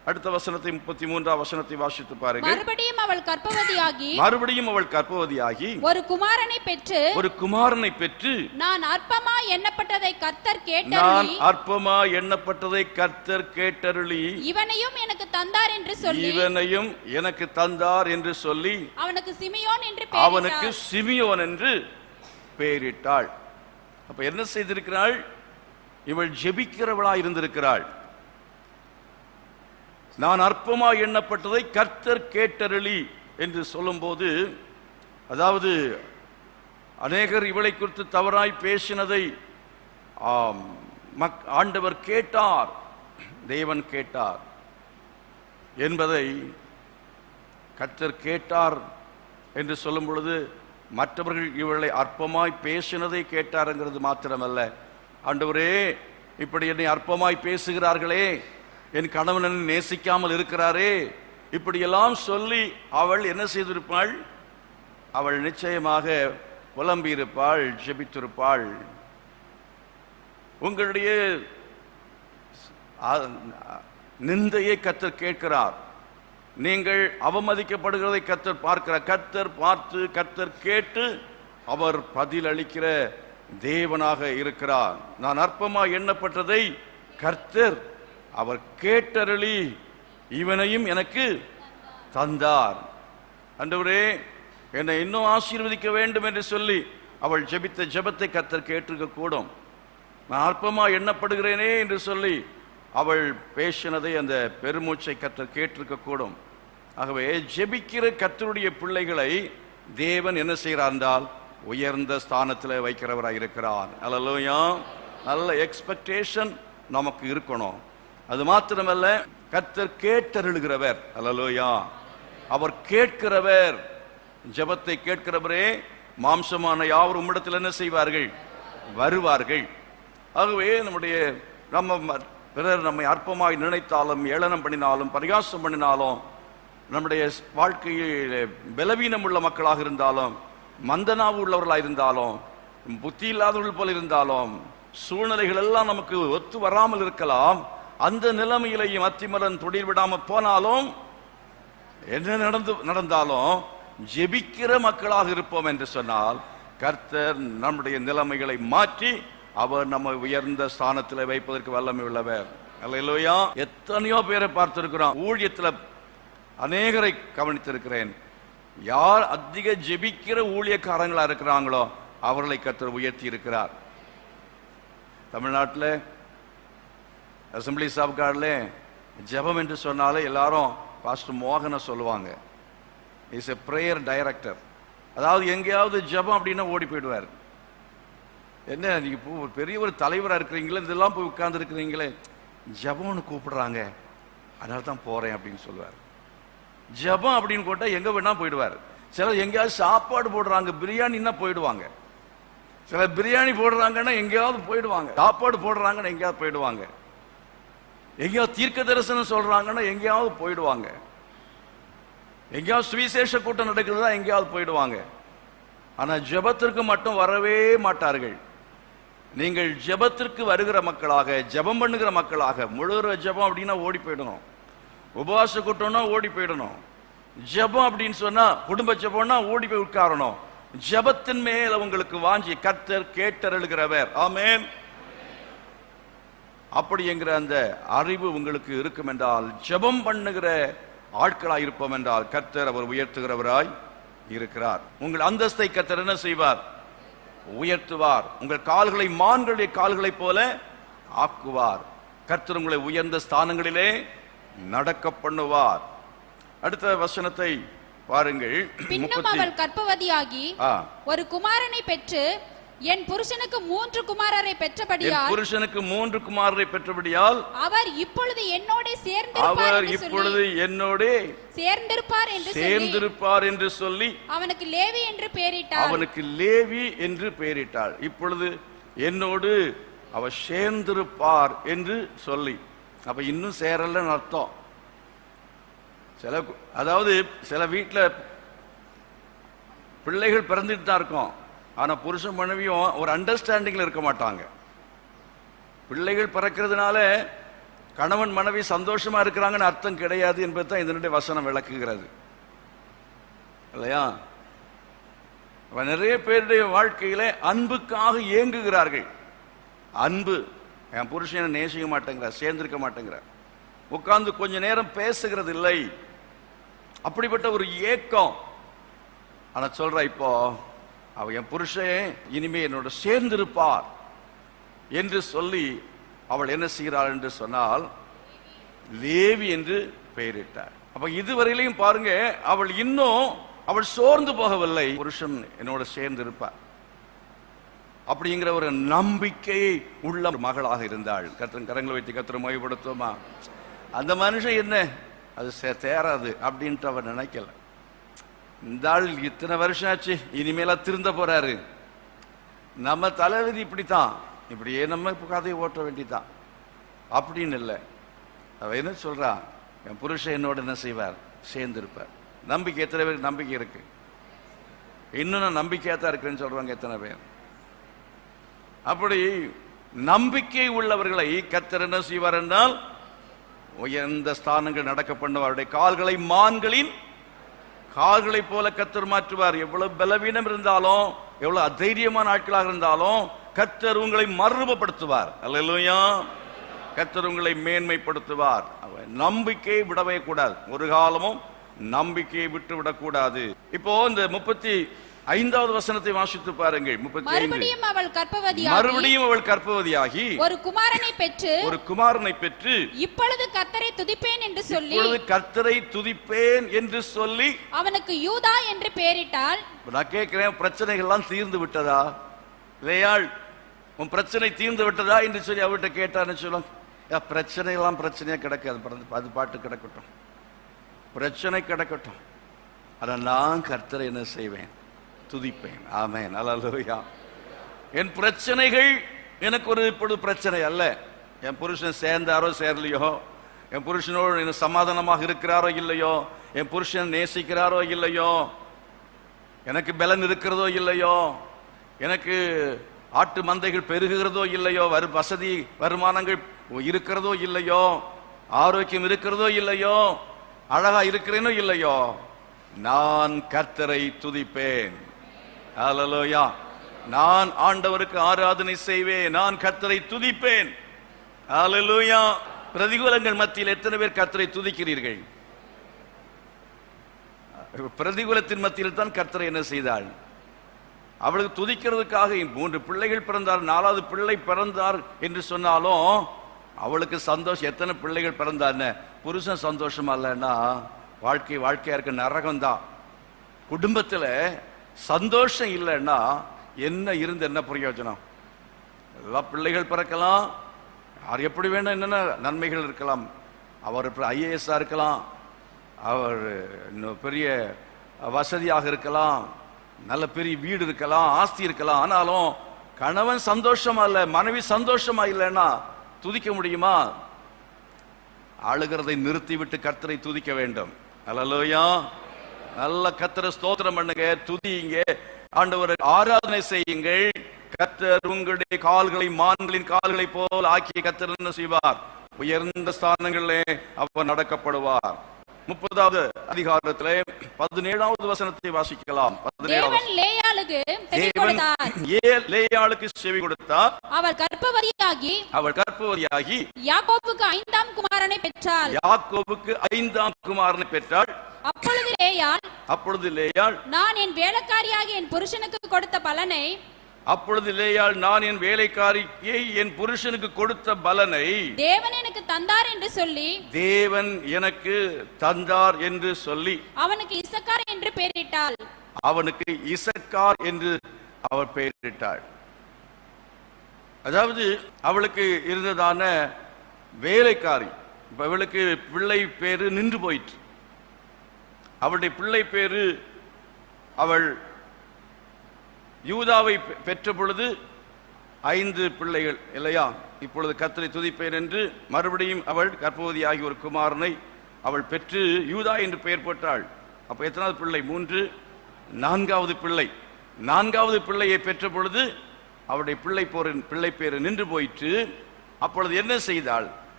அடுத்த வசனத்தை 33ஆம் வசனத்தை வாசித்து பாருங்கள். மறுபடியும் அவள் கர்ப்பவதியாகி ஒரு குமாரனை பெற்று நான் அற்பமா எண்ணப்பட்டதை கர்த்தர் கேட்டருளி இவனையும் எனக்கு தந்தார் என்று சொல்லி அவனுக்கு சிமியோன் என்று பெயரிட்டாள். அப்ப என்ன செய்திருக்கிறாள்? இவள் ஜெபிக்கிறவளா இருந்திருக்கிறாள். நான் அற்பமா எண்ணப்பட்டதை கர்த்தர் கேட்டருளி என்று சொல்லும்போது, அதாவது அநேகர் இவளை குறித்து தவறாய் பேசினதை ஆண்டவர் கேட்டார், தேவன் கேட்டார் என்பதை கர்த்தர் கேட்டார் என்று சொல்லும் பொழுது, மற்றவர்கள் இவளை அற்பமாய் பேசினதை கேட்டாருங்கிறது மாத்திரமல்ல, ஆண்டவரே இப்படி என்னை அற்பமாய் பேசுகிறார்களே, என் கணவன் என்னை நேசிக்காமல் இருக்கிறாரே, இப்படியெல்லாம் சொல்லி அவள் என்ன செய்திருப்பாள்? அவள் நிச்சயமாக புலம்பி இருப்பாள், ஜெபித்திருப்பாள். உங்களுடைய நிந்தையை கர்த்தர் கேட்கிறார். நீங்கள் அவமதிக்கப்படுகிறதை கர்த்தர் பார்க்கிறார். கர்த்தர் பார்த்து, கர்த்தர் கேட்டு அவர் பதில் அளிக்கிற தேவனாக இருக்கிறார். நான் அற்பமா எண்ணப்பட்டதை கர்த்தர் அவர் கேட்டருளி இவனையும் எனக்கு தந்தார். ஆண்டவரே என்னை இன்னும் ஆசீர்வதிக்க வேண்டும் என்று சொல்லி அவள் ஜெபித்த ஜெபத்தை கர்த்தர் கேட்டிருக்க கூடும். நான் அற்பமா எண்ணப்படுகிறேனே என்று சொல்லி அவள் பேசினதை, அந்த பெருமூச்சை கர்த்தர் கேட்டிருக்க கூடும். ஆகவே ஜெபிக்கிற கர்த்தருடைய பிள்ளைகளை தேவன் என்ன செய்கிறார் என்றால் உயர்ந்த ஸ்தானத்தில் வைக்கிறவராக இருக்கிறார். அல்லேலூயா. நல்ல எக்ஸ்பெக்டேஷன் நமக்கு இருக்கணும். அது மாத்திரமல்ல, கர்த்தர் கேட்டருளுகிறவர். அல்லேலூயா. அவர் கேட்கிறவர். ஜெபத்தை கேட்கிறவரே மாம்சமான யாவர் உம்மிடத்தில் என்ன செய்வார்கள்? வருவார்கள். ஆகவே பிறர் நம்மை அற்பமாய் நினைத்தாலும், ஏளனம் பண்ணினாலும், பரிகாசம் பண்ணினாலும், நம்முடைய வாழ்க்கையில் பலவீனம் உள்ள மக்களாக இருந்தாலும், மந்தனாவு உள்ளவர்களாக இருந்தாலும், புத்தி இல்லாதவர்கள் போல இருந்தாலும், சூழ்நிலைகள் எல்லாம் நமக்கு ஒத்து வராமல் இருக்கலாம். அந்த நிலைமையிலையும் அத்திமரன் தொழில் விடாமல் போனாலும், என்ன நடந்தாலும் ஜெபிக்கிற மக்களாக இருப்போம் என்று சொன்னால், கர்த்தர் நம்முடைய நிலைமைகளை மாற்றி அவர் நம்மை உயர்ந்த ஸ்தானத்தில் வைப்பதற்கு வல்லமை உள்ளவர். அல்லேலூயா. எத்தனையோ பேரை பார்த்திருக்கிறோம். ஊழியத்தில் அநேகரை கவனித்திருக்கிறேன். யார் அதிக ஜெபிக்கிற ஊழியக்காரங்களா இருக்கிறாங்களோ அவர்களை கர்த்தர் உயர்த்தி இருக்கிறார். தமிழ்நாட்டில் அசம்பிளிஸ் ஆஃப் காட்ல ஜெபம் என்று சொன்னாலே எல்லாரும் பாஸ்டர் மோகனை சொல்லுவாங்க. Is a prayer director. அதாவது எங்கேயாவது ஜெபம் அப்படின்னா ஓடி போயிடுவார். என்ன நீங்க பெரிய ஒரு தலைவராக இருக்கிறீங்களே, இதெல்லாம் போய் உட்கார்ந்து இருக்கிறீங்களே, ஜெபம்னு கூப்பிடுறாங்க, அதனால தான் போறேன் அப்படின்னு சொல்லுவார். ஜெபம் அப்படின்னு போட்டா எங்க வேணா போயிடுவார். சிலர் எங்கேயாவது சாப்பாடு போடுறாங்க, பிரியாணின்னா போயிடுவாங்க. சிலர் பிரியாணி போடுறாங்கன்னா எங்கேயாவது போயிடுவாங்க. சாப்பாடு போடுறாங்கன்னா எங்கேயாவது போயிடுவாங்க. எங்கேயாவது தீர்க்க தரிசனம் சொல்றாங்கன்னா எங்கேயாவது போயிடுவாங்க. எங்கேயாவது சுவிசேஷ கூட்டம் நடக்கிறதா எங்கேயாவது போயிடுவாங்க. ஆனா ஜெபத்திற்கு மட்டும் வரவே மாட்டார்கள். நீங்கள் ஜெபத்திற்கு வருகிற மக்களாக, ஜெபம் பண்ணுகிற மக்களாக, முழு ஜெபம் அப்படின்னா ஓடி போயிடணும். உபவாச கூட்டம்னா ஓடி போயிடணும். ஜெபம் அப்படின்னு சொன்னா, குடும்ப ஜெபம்னா ஓடி போய் உட்காரணும். ஜெபத்தின் மேல உங்களுக்கு வாஞ்சி. கர்த்தர் கேட்டருளுகிறவர். ஆமென். அப்படி என்கிற அந்த அறிவு உங்களுக்கு இருக்கும் என்றால், ஜெபம் பண்ணுகிற ஆட்களாய் இருப்போம் என்றால், கர்த்தர் அவர் உயர்த்துகிறவராய் இருக்கிறார். உங்கள் அந்தஸ்தை கர்த்தர் என்ன செய்வார்? உயர்த்துவார். உங்கள் கால்களை மான்களுடைய கால்களைப் போல ஆக்குவார். கர்த்தர் உங்களை உயர்ந்த ஸ்தானங்களிலே நடக்க பண்ணுவார். அடுத்த வசனத்தை பாருங்கள். பின்னும் அவள் கர்ப்பவதியாகி ஒரு குமாரனை பெற்று என் புருஷனுக்கு 3 குமாரரை பெற்றபடியால் அவர் இப்பொழுது என்னோட சேர்ந்திருப்பார் என்று சொல்லி அவனுக்கு லேவி என்று பெயரிட்டாள். இப்பொழுது என்னோடு அவர் சேர்ந்திருப்பார் என்று சொல்லி, அப்ப இன்னும் சேரலன்னு அர்த்தம். அதாவது சில வீட்டில் பிள்ளைகள் பிறந்துட்டு தான் இருக்கும், ஆனா புருஷன் மனைவியும் ஒரு அண்டர்ஸ்டாண்டிங்ல இருக்க மாட்டாங்க. பிள்ளைகள் பிறக்கிறதுனால கணவன் மனைவி சந்தோஷமா இருக்கிறாங்கன்னு அர்த்தம் கிடையாது என்பது தான் இதனுடைய வசனம் விளக்குகிறது இல்லையா? நிறைய பேருடைய வாழ்க்கையில அன்புக்காக ஏங்குகிறார்கள். அன்பு, என் புருஷனை நேசிக்க மாட்டேங்கிறார், சேர்ந்திருக்க மாட்டேங்கிறார், உட்கார்ந்து கொஞ்ச நேரம் பேசுகிறது இல்லை, அப்படிப்பட்ட ஒரு ஏக்கம். ஆனா சொல்ற, இப்போ அவ என் புருஷன் இனிமே என்னோட சேர்ந்திருப்பார் என்று சொல்லி அவள் என்ன செய்கிறாள் என்று சொன்னால் லேவி என்று பெயரிட்டார். அப்ப இதுவரையிலையும் பாருங்க, அவள் சோர்ந்து போகவில்லை, புருஷன் என்னோட சேர்ந்து இருப்பார் அப்படிங்கிற ஒரு நம்பிக்கை உள்ள ஒரு மகளாக இருந்தாள். கரங்களை வைத்து கர்த்தரை மகிமைப்படுத்துவோமா? அந்த மனுஷன் என்ன அது தேராது அப்படின்ட்டு அவர் நினைக்கல. இந்த ஆள் இத்தனை வருஷம் ஆச்சு, இனிமேல திருந்த போறாரு, நம்ம தலைவிதி இப்படித்தான், இப்படியே நம்ம கதையை ஓட்ட வேண்டிதான் அப்படின்னு இல்லை. அவ என்ன சொல்றா, என் புருஷன் என்னோட என்ன செய்வார், சேர்ந்து இருப்பார். நம்பிக்கை எத்தனை பேருக்கு நம்பிக்கை இருக்கு? இன்னும் நான் நம்பிக்கையா தான் இருக்கிறேன்னு சொல்றாங்க எத்தனை பேர்? அப்படி நம்பிக்கை உள்ளவர்களை கர்த்தர் என்ன செய்வார் என்றால் உயர்ந்த ஸ்தானங்கள் நடக்க பண்ணுவார். அவருடைய கால்களை மான்களின் கால்களை போல கர்த்தர் மாற்றுவார். எவ்வளவு பலவீனம் இருந்தாலும், எவ்வளவு அதைரியமான ஆட்களாக இருந்தாலும் கர்த்தர் உங்களை மறுரூபப்படுத்துவார். அல்லேலூயா! கர்த்தர் உங்களை மேன்மைப்படுத்துவார். நம்பிக்கையை விடவே கூடாது, ஒரு காலமும் நம்பிக்கையை விட்டு விடக்கூடாது. இப்போ இந்த 35வது வசனத்தை வாசித்து பாருங்கள். 35 மறுபடியும் அவள் கர்ப்பவதியாகி ஒரு குமாரனை பெற்று இப்பொழுது கர்த்தரை துதிப்பேன் என்று சொல்லி அவனுக்கு யூதா என்று பெயரிட்டாள். நான் கேட்கிறேன், பிரச்சனைகள்லாம் தீர்ந்து விட்டதா? லேயாள், உன் பிரச்சனை தீர்ந்து விட்டதா என்று சொல்லி அவர்கிட்ட கேட்டான்னு சொல்லுவாங்க. பிரச்சனை எல்லாம் பிரச்சனையா கிடக்காது, அது பாட்டு கிடக்கட்டும், பிரச்சனை கிடக்கட்டும். ஆனா நான் கர்த்தரை என்ன செய்வேன், துதிப்பேன். ஆமென், அல்லேலூயா. என் பிரச்சனைகள் எனக்கு ஒரு இப்பொழுது பிரச்சனை அல்ல. என் புருஷன் சேர்ந்தாரோ சேரலையோ, என் புருஷனோடு என்ன சமாதானமாக இருக்கிறாரோ இல்லையோ, என் புருஷன் நேசிக்கிறாரோ இல்லையோ, எனக்கு பலன் இருக்கிறதோ இல்லையோ, எனக்கு ஆட்டு மந்தைகள் பெருகுகிறதோ இல்லையோ, வசதி வருமானங்கள் இருக்கிறதோ இல்லையோ, ஆரோக்கியம் இருக்கிறதோ இல்லையோ, அழகா இருக்கிறேனோ இல்லையோ, நான் கர்த்தரை துதிப்பேன். அல்லேலூயா! நான் ஆண்டவருக்கு ஆராதனை செய்வேன், நான் கர்த்தரை துதிப்பேன். அல்லேலூயா! பிரதிகூலங்கள் மத்தியில் எத்தனை பேர் கர்த்தரை துதிக்கிறீர்கள்? பிரதிகூலத்தின் மத்தியில் தான் கர்த்தரை என்ன செய்தாள்? அவளுக்கு துதிக்கிறதுக்காக 3 பிள்ளைகள் பிறந்தார், 4வது பிள்ளை பிறந்தார் என்று சொன்னாலும் அவளுக்கு சந்தோஷம். எத்தனை பிள்ளைகள் பிறந்தார், புருஷன் சந்தோஷமா இல்லைன்னா வாழ்க்கையா இருக்க நரகம்தான். குடும்பத்துல சந்தோஷம் இல்லைன்னா என்ன இருந்து என்ன பிரயோஜனம்? எல்லா பிள்ளைகள் பிறக்கலாம், யார் எப்படி வேணும், என்னென்ன நன்மைகள் இருக்கலாம். அவர் IAS இருக்கலாம், அவர் இன்னும் பெரிய வசதியாக இருக்கலாம், நல்ல பெரிய வீடு இருக்கலாம், ஆஸ்தி இருக்கலாம். ஆனாலும் கணவன் சந்தோஷமா இல்லை, மனைவி சந்தோஷமா இல்லைன்னா துதிக்க முடியுமா? அழுகிறதை நிறுத்திவிட்டு கர்த்தரை துதிக்க வேண்டும். அல்லேலூயா! நல்ல கர்த்தரை ஸ்தோத்திரம் பண்ணுங்க, துதிங்க, ஆண்டவரை ஆராதனை செய்யுங்கள். கர்த்தர் உங்களுடைய கால்களை மான்களின் கால்களை போல் ஆக்கிய கர்த்தர் என்ன செய்வார்? உயர்ந்த ஸ்தானங்களிலே அவர் நடக்கப்படுவார். 30வது அதிகாரத்திலே 17வது வசனத்தை வாசிக்கலாம். தேவன் லேயாளுக்கு செவி கொடுத்தார். அவள் கர்ப்பவதியாகி யாக்கோபுக்கு 5ஆம் குமாரனை பெற்றாள். அப்பொழுது லேயாள் நான் என் வேலைக்காரியாகிய என் புருஷனுக்கு கொடுத்த பலனை என் புருஷனுக்கு கொடுத்த பலனை தேவன் எனக்கு தந்தார் என்று சொல்லி அவனுக்கு இசக்கார் என்று அவர் பெயரிட்டாள். அதாவது அவளுக்கு இருந்ததான வேலைக்காரி, இப்ப அவளுக்கு பிள்ளை பேரு நின்று போயிற்று. அவளுடைய பிள்ளை பேரு, அவள் யூதாவை பெற்ற பொழுது 5 பிள்ளைகள் இல்லையா? இப்பொழுது கர்த்தரை துதிப்பேன் என்று மறுபடியும் அவள் கர்ப்பவதியாகி ஒரு குமாரனை அவள் பெற்று யூதா என்று பெயர் போட்டாள். அப்ப எத்தனாவது பிள்ளை? 3. 4வது பிள்ளையை பெற்ற பொழுது அவருடைய பிள்ளை பேரு நின்று போயிற்று. அப்பொழுது என்ன செய்தாள்?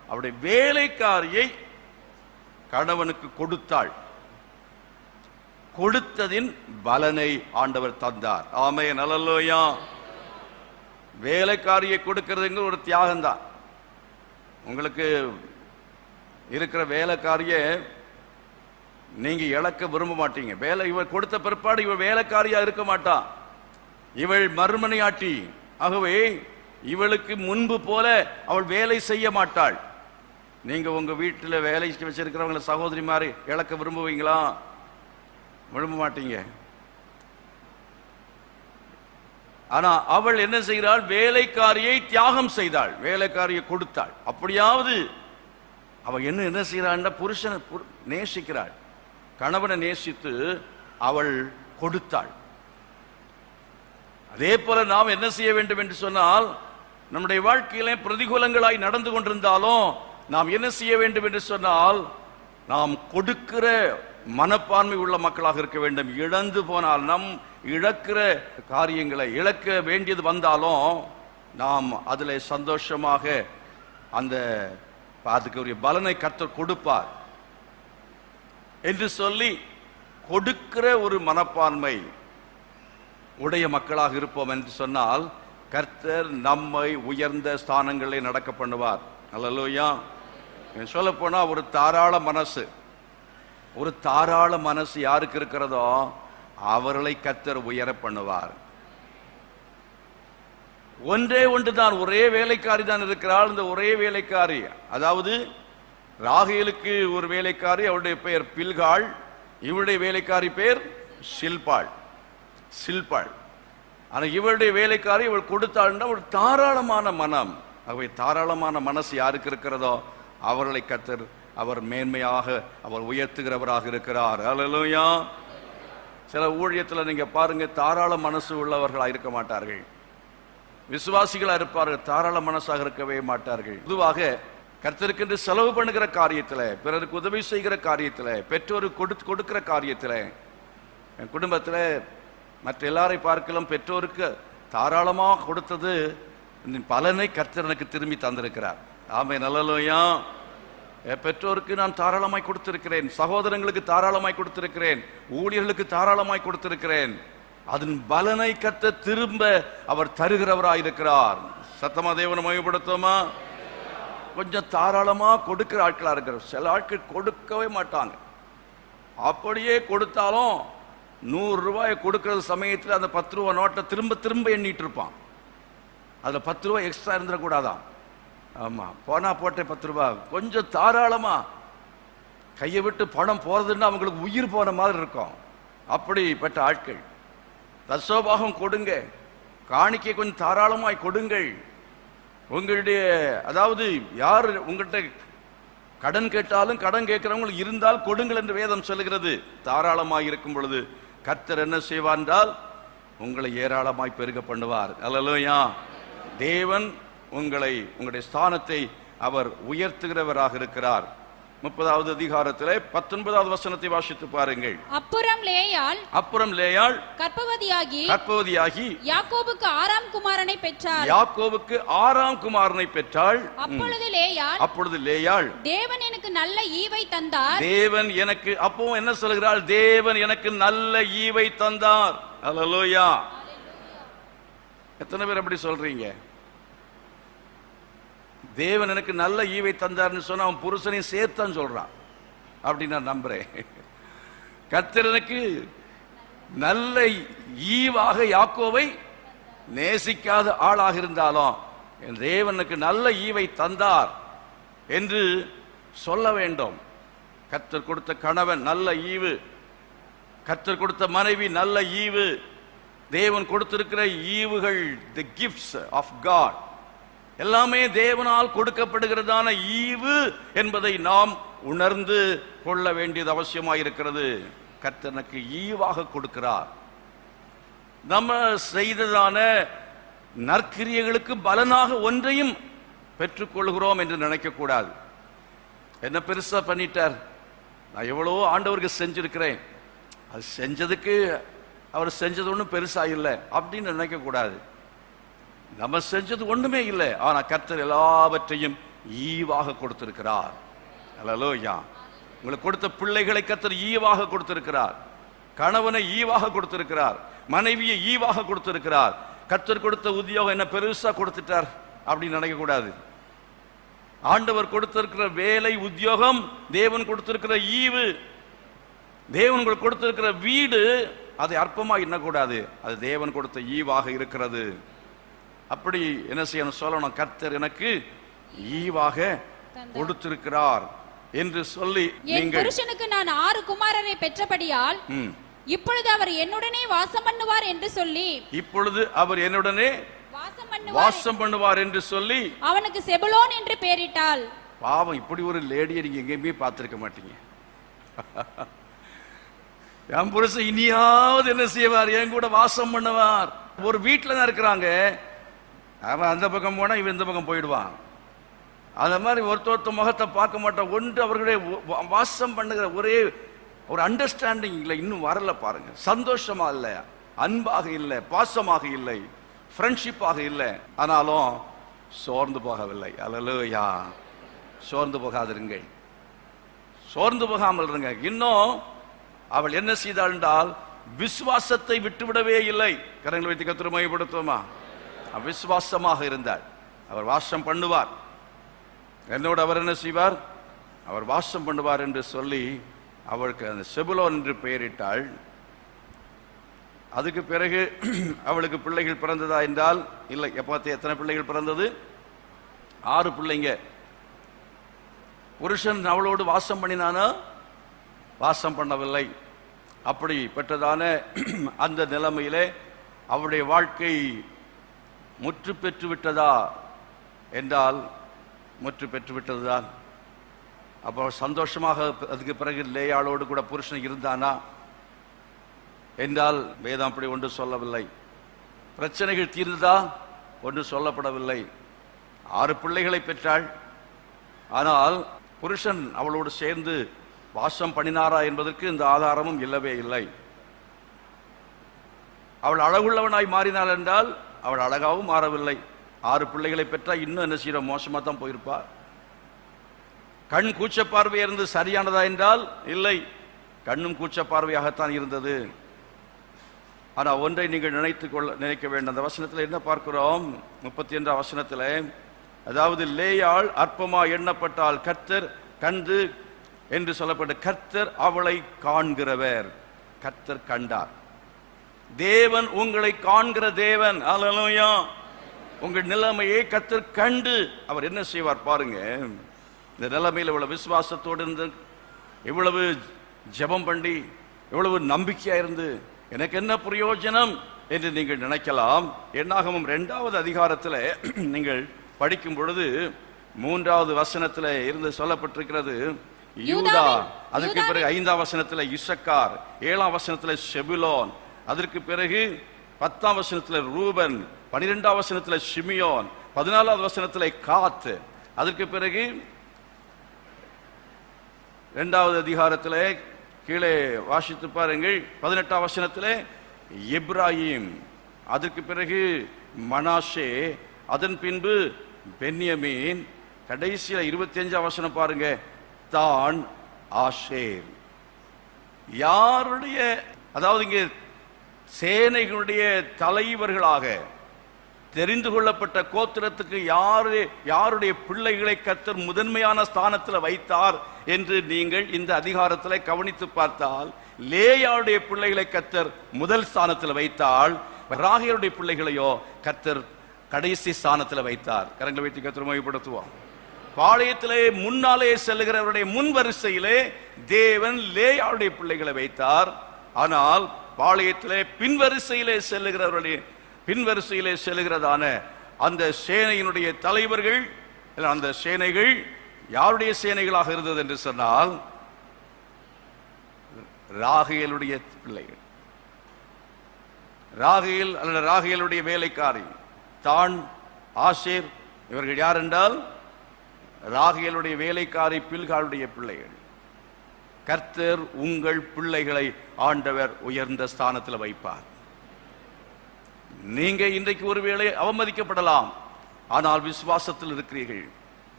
அவருடைய வேலைக்காரியை கணவனுக்கு கொடுத்தாள். கொடுத்ததின் பலனை ஆண்டவர் தந்தார். ஆமென், அல்லேலூயா. வேலைக்காரியை கொடுக்கிறதுங்க ஒரு தியாகம்தான். உங்களுக்கு இருக்கிற வேலைக்காரிய நீங்க இழக்க விரும்ப மாட்டீங்க. இவள் கொடுத்த பிற்பாடு இவள் வேலைக்காரியா இருக்க மாட்டா, இவள் மறுமனையாட்டி. ஆகவே இவளுக்கு முன்பு போல அவள் வேலை செய்ய மாட்டாள். நீங்க உங்க வீட்டில் வேலை வச்சிருக்கிறவங்களை சகோதரி மாதிரி இழக்க விரும்புவீங்களா? விரும்ப மாட்டீங்க. ஆனா அவள் என்ன செய்கிறாள்? வேலைக்காரியை தியாகம் செய்தாள், வேலைக்காரியை கொடுத்தாள். அப்படியாவது அவள் என்ன செய்கிறாள்? புருஷனை நேசிக்கிறாள், கணவனை நேசித்து அவள் கொடுத்தாள். அதே போல நாம் என்ன செய்ய வேண்டும் என்று சொன்னால், நம்முடைய வாழ்க்கையிலே பிரதிகூலங்களாய் நடந்து கொண்டிருந்தாலும் நாம் என்ன செய்ய வேண்டும் என்று சொன்னால், நாம் கொடுக்கிற மனப்பான்மை உள்ள மக்களாக இருக்க வேண்டும். இழந்து போனால், நம் இழக்கிற காரியங்களை இழக்க வேண்டியது வந்தாலும் நாம் அதில் சந்தோஷமாக அதுக்கு ஒரு பலனை கர்த்தர் கொடுப்பார் என்று சொல்லி கொடுக்கிற ஒரு மனப்பான்மை உடைய மக்களாக இருப்போம் என்று சொன்னால் கர்த்தர் நம்மை உயர்ந்த ஸ்தானங்களை நடக்க பண்ணுவார். அல்லேலூயா. சொல்ல போனா ஒரு தாராள மனசு யாருக்கு இருக்கிறதோ அவர்களை கர்த்தர் உயர பண்ணுவார். ஒன்றே ஒன்றுதான், ஒரே வேலைக்காரி தான் இருக்கிறாள். இந்த ஒரே வேலைக்காரி, அதாவது ராகேலுக்கு ஒரு வேலைக்காரி, அவருடைய பெயர் பில்காள், இவருடைய வேலைக்காரி பெயர் சில்பாள். ஆனா இவருடைய வேலைக்காரி இவள் கொடுத்தாள்னா ஒரு தாராளமான மனம். ஆகவே தாராளமான மனசு யாருக்கு இருக்கிறதோ அவர்களை கர்த்தர் அவர் மேன்மையாக அவர் உயர்த்துகிறவராக இருக்கிறார். அல்லேலூயா. சில ஊழியத்தில் நீங்க பாருங்க, தாராள மனசு உள்ளவர்களாக இருக்க மாட்டார்கள், விசுவாசிகளா இருப்பார்கள், தாராள மனசாக இருக்கவே மாட்டார்கள். பொதுவாக கர்த்தருக்கு செலவு பண்ணுகிற காரியத்தில், பிறருக்கு உதவி செய்கிற காரியத்தில், பெற்றோருக்கு கொடுக்கிற காரியத்தில், என் குடும்பத்தில் மற்ற எல்லாரை பார்க்கலாம் பெற்றோருக்கு தாராளமாக கொடுத்தது பலனை கர்த்தர் எனக்கு திரும்பி தந்திருக்கிறார். ஆமென், அல்லேலூயா. பெற்றோருக்கு நான் தாராளமாய் கொடுத்திருக்கிறேன், சகோதரங்களுக்கு தாராளமாய் கொடுத்திருக்கிறேன், ஊழியர்களுக்கு தாராளமாய் கொடுத்திருக்கிறேன். அதன் பலனை கர்த்தர் திரும்ப அவர் தருகிறவராயிருக்கிறார். சத்தமா தேவனை மகிமைப்படுத்துமா? கொஞ்சம் தாராளமா கொடுக்கிற ஆட்களா இருக்கிற சில ஆட்கள் கொடுக்கவே மாட்டாங்க. அப்படியே கொடுத்தாலும் 100 ரூபாய் கொடுக்கிற சமயத்தில் அந்த 10 ரூபாய் நோட்டை திரும்ப எண்ணிட்டு இருப்பான். அதுல 10 ரூபாய் எக்ஸ்ட்ரா இருந்துடக்கூடாதான். ஆமா, போனா போட்டே 10 ரூபாய். கொஞ்சம் தாராளமா கையை விட்டு பணம் போறதுன்னா அவங்களுக்கு உயிர் போன மாதிரி இருக்கும். அப்படிப்பட்ட ஆட்கள் தசோபாகம் கொடுங்க, காணிக்கை கொஞ்சம் தாராளமாய் கொடுங்கள். உங்களுடைய அதாவது யார் உங்கள்கிட்ட கடன் கேட்டாலும் கடன் கேட்கிறவங்களுக்கு இருந்தால் கொடுங்கள் என்று வேதம் சொல்லுகிறது. தாராளமாய் இருக்கும் பொழுது கர்த்தர் என்ன செய்வார் என்றால் உங்களை ஏராளமாய் பெருக பண்ணுவார். அல்லேலூயா. தேவன் உங்களுடைய ஸ்தானத்தை அவர் உயர்த்துகிறவராக இருக்கிறார். 30வது அதிகாரத்திலே 19வது வசனத்தை வாசித்து பாருங்கள். அப்புறம் லேயாள் கர்ப்பவதியாகி யாக்கோபுக்கு 6ஆம் குமாரனை பெற்றாள். அப்பொழுது லேயாள் தேவன் எனக்கு நல்ல ஈவை தந்தார். அப்போ என்ன சொல்கிறாள்? தேவன் எனக்கு நல்ல ஈவை தந்தார். அல்லேலூயா. எத்தனை பேர் அப்படி சொல்றீங்க? தேவன் எனக்கு நல்ல ஈவை தந்தார்னு சொன்னா அவன் புருஷனையும் சேர்த்தான் சொல்றான். அப்படி நான் நம்புறேன். கர்த்தர் எனக்கு நல்ல ஈவாக யாக்கோவை நேசிக்காத ஆளாக இருந்தாலும் என் தேவனுக்கு நல்ல ஈவை தந்தார் என்று சொல்ல வேண்டும். கர்த்தர் கொடுத்த கணவன் நல்ல ஈவு, கர்த்தர் கொடுத்த மனைவி நல்ல ஈவு. தேவன் கொடுத்திருக்கிற ஈவுகள், தி கிஃப்ட்ஸ் ஆஃப் காட், எல்லாமே தேவனால் கொடுக்கப்படுகிறதான ஈவு என்பதை நாம் உணர்ந்து கொள்ள வேண்டியது அவசியமாயிருக்கிறது. கர்த்தனுக்கு ஈவாக கொடுக்கிறார். நம்ம செய்ததான நற்கிரியைகளுக்கு பலனாக ஒன்றையும் பெற்றுக்கொள்கிறோம் என்று நினைக்க கூடாது. என்ன பெருசா பண்ணிட்டார், நான் எவ்வளவோ ஆண்டவருக்கு செஞ்சிருக்கிறேன், அது செஞ்சதுக்கு அவர் செஞ்சது ஒன்றும் பெருசா இல்லை அப்படின்னு நினைக்க கூடாது. நம்ம செஞ்சது ஒண்ணுமே இல்லை, ஆனா கர்த்தர் எல்லாவற்றையும் ஈவாக கொடுத்திருக்கிறார். அல்லேலூயா. உங்களுக்கு கொடுத்த பிள்ளைகளை கர்த்தர் ஈவாக கொடுத்திருக்கிறார். கணவனை ஈவாக கொடுத்திருக்கிறார். மனைவியை ஈவாக கொடுத்திருக்கிறார். கர்த்தர் கொடுத்த உத்தியோகம் என்ன பெருசா கொடுத்துட்டார் அப்படின்னு நினைக்க கூடாது. ஆண்டவர் கொடுத்திருக்கிற வேலை, உத்தியோகம், தேவன் கொடுத்திருக்கிற ஈவு, தேவன் கொடுத்திருக்கிற வீடு, அதை அற்பமா எண்ணக்கூடாது. அது தேவன் கொடுத்த ஈவாக இருக்கிறது. அப்படி என்ன செய்யணும் சொல்லணும், கர்த்தர் எனக்கு ஈவாக கொடுத்திருக்கிறார் என்று சொல்லி, என் புருஷனுக்கு நான் 6 குமாரரை பெற்றபடியால் இப்பொழுது அவர் என்னுடனே வாசம் பண்ணுவார் என்று சொல்லி, இப்பொழுது அவர் என்னுடனே வாசம் பண்ணுவார் என்று சொல்லி அவனுக்கு செபுலோன் என்று பெயரிட்டாள். பாவம், இப்படி ஒரு லேடியை நீங்க எங்கேயுமே பார்த்திருக்க மாட்டீங்க. என் புருஷன் இனியாவது என்ன செய்வார், என் கூட வாசம் பண்ணுவார். ஒரு வீட்டில் தான் இருக்கிறாங்க, அவன் அந்த பக்கம் போனா இவன் இந்த பக்கம் போயிடுவான். அந்த மாதிரி ஒருத்த முகத்தை பார்க்க மாட்டான். ஒன்று அவர்களுடைய வாசம் பண்ணுகிற ஒரே ஒரு அண்டர்ஸ்டாண்டிங் இல்லை, இன்னும் வரல பாருங்க. சந்தோஷமா இல்லை, அன்பாக இல்லை, பாசமாக இல்லை, ஃப்ரெண்ட்ஷிப்பாக இல்லை. ஆனாலும் சோர்ந்து போகவில்லை. அல்லேலூயா. சோர்ந்து போகாதிருங்கள், சோர்ந்து போகாமல் இருங்க. இன்னும் அவள் என்ன செய்தாள் என்றால் விசுவாசத்தை விட்டுவிடவே இல்லை. கரங்களை வைத்து கர்த்தரை மகிமைப்படுத்துவோமா? விசுவாசமாக இருந்தாள். அவர் வாசம் பண்ணுவார், என்னோடு அவர் என்ன செய்வார், அவர் வாசம் பண்ணுவார் என்று சொல்லி அவளுக்கு அந்த செபுலோன் என்று பெயரிட்டாள். அதுக்கு பிறகு அவளுக்கு பிள்ளைகள் பிறந்ததா என்றால் இல்லை. எப்போ எத்தனை பிள்ளைகள் பிறந்தது? 6 பிள்ளைங்க. புருஷன் அவளோடு வாசம் பண்ணினானா? வாசம் பண்ணவில்லை. அப்படி பெற்றதான அந்த நிலைமையிலே அவருடைய வாழ்க்கை முற்று பெற்று விட்டதா என்றால் முற்று பெற்று விட்டதுதான். அப்போ சந்தோஷமாக அதுக்கு பிறகு லேயாளோடு கூட புருஷன் இருந்தானா என்றால் வேதம் அப்படி ஒன்று சொல்லவில்லை. பிரச்சனைகள் தீர்ந்ததா? ஒன்று சொல்லப்படவில்லை. 6 பிள்ளைகளை பெற்றாள். ஆனால் புருஷன் அவளோடு சேர்ந்து வாசம் பண்ணினாரா என்பதற்கு இந்த ஆதாரமும் இல்லவே இல்லை. அவள் அழகுள்ளவனாய் மாறினாள் என்றால் அவள் அழகாவும் மாறவில்லை. 6 பிள்ளைகளை பெற்றா இன்னும் என்ன செய்ய, மோசமாக தான் போயிருப்பார். கண் கூச்ச பார்வையாக இருந்து சரியானதா என்றால் இல்லை, கண்ணும் கூச்ச பார்வையாகத்தான் இருந்தது. ஆனால் ஒன்றை நீங்கள் நினைக்க வேண்டும். அந்த வசனத்தில் என்ன பார்க்கிறோம்? 31 வசனத்தில், அதாவது லேயாள் அற்பமா எண்ணப்பட்டால் கர்த்தர் கண்டு என்று சொல்லப்பட்ட, கர்த்தர் அவளை காண்கிறவர். கர்த்தர் கண்டார். தேவன் உங்களை காண்கிற தேவன். அல்லேலூயா. உங்கள் நிலைமையை கர்த்தர் கண்டு அவர் என்ன செய்வார் பாருங்க. இந்த நிலைமையில் இவ்வளவு விசுவாசத்தோடு இருந்து, இவ்வளவு ஜெபம் பண்ணி, இவ்வளவு நம்பிக்கையா இருந்து எனக்கு என்ன பிரயோஜனம் என்று நீங்கள் நினைக்கலாம். என்னாகமம் 2வது அதிகாரத்தில் நீங்கள் படிக்கும் பொழுது 3வது வசனத்தில் இருந்து சொல்லப்பட்டிருக்கிறது யூதா. அதற்கு பிறகு 5ஆம் வசனத்தில் இசக்கார், 7ஆம் வசனத்தில் செபுலோன், அதற்கு பிறகு 10ஆம் வசனத்தில் ரூபன், 12ஆம் வசனத்தில் சிமியோன், 14வது வசனத்தில் காத், அதற்கு பிறகு 2வது அதிகாரத்தில் கீழே வாசித்து பாருங்கள் 18ஆம் வசனத்தில் எப்ராஹிம், அதற்கு பிறகு மனாசே, அதன் பின்பு பென்யமீன், கடைசியில் 25ஆம் வசனம் பாருங்க தான் ஆஷேர். யாருடைய, அதாவது இங்கே சேனைகளுடைய தலைவர்களாக தெரிந்து கொள்ளப்பட்ட கோத்திரத்துக்கு யாருடைய பிள்ளைகளை கர்த்தர் முதன்மையான ஸ்தானத்தில் வைத்தார் என்று நீங்கள் இந்த அதிகாரத்தில் கவனித்து பார்த்தால், லேயாளுடைய பிள்ளைகளை கர்த்தர் முதல் ஸ்தானத்தில் வைத்தால், ராகேலுடைய பிள்ளைகளையோ கர்த்தர் கடைசி ஸ்தானத்தில் வைத்தார். கரங்களை வைத்து கர்த்தர் மகிமைப்படுத்துவோம். பாளையத்திலே முன்னாலே செல்லுகிறவருடைய முன் வரிசையிலே தேவன் லேயாளுடைய பிள்ளைகளை வைத்தார். ஆனால் பாளையத்திலே பின்வரிசையிலே செல்லுகிறவருடைய பின்வரிசையிலே செல்லுகிறதான அந்த சேனையினுடைய தலைவர்கள், அந்த சேனைகள் யாருடைய சேனைகளாக இருந்தது என்று சொன்னால் ராகேலுடைய பிள்ளைகள். ராகேல் அல்லது ராகேலுடைய வேலைக்காரி தான், ஆஷேர், இவர்கள் யார் என்றால் ராகேலுடைய வேலைக்காரி பில்காளுடைய பிள்ளைகள். கர்த்தர் உங்கள் பிள்ளைகளை ஆண்டவர் உயர்ந்த ஸ்தானத்தில் வைப்பார். நீங்க இன்றைக்கு ஒருவேளை அவமதிக்கப்படலாம், ஆனால் விசுவாசத்தில் இருக்கிறீர்கள்.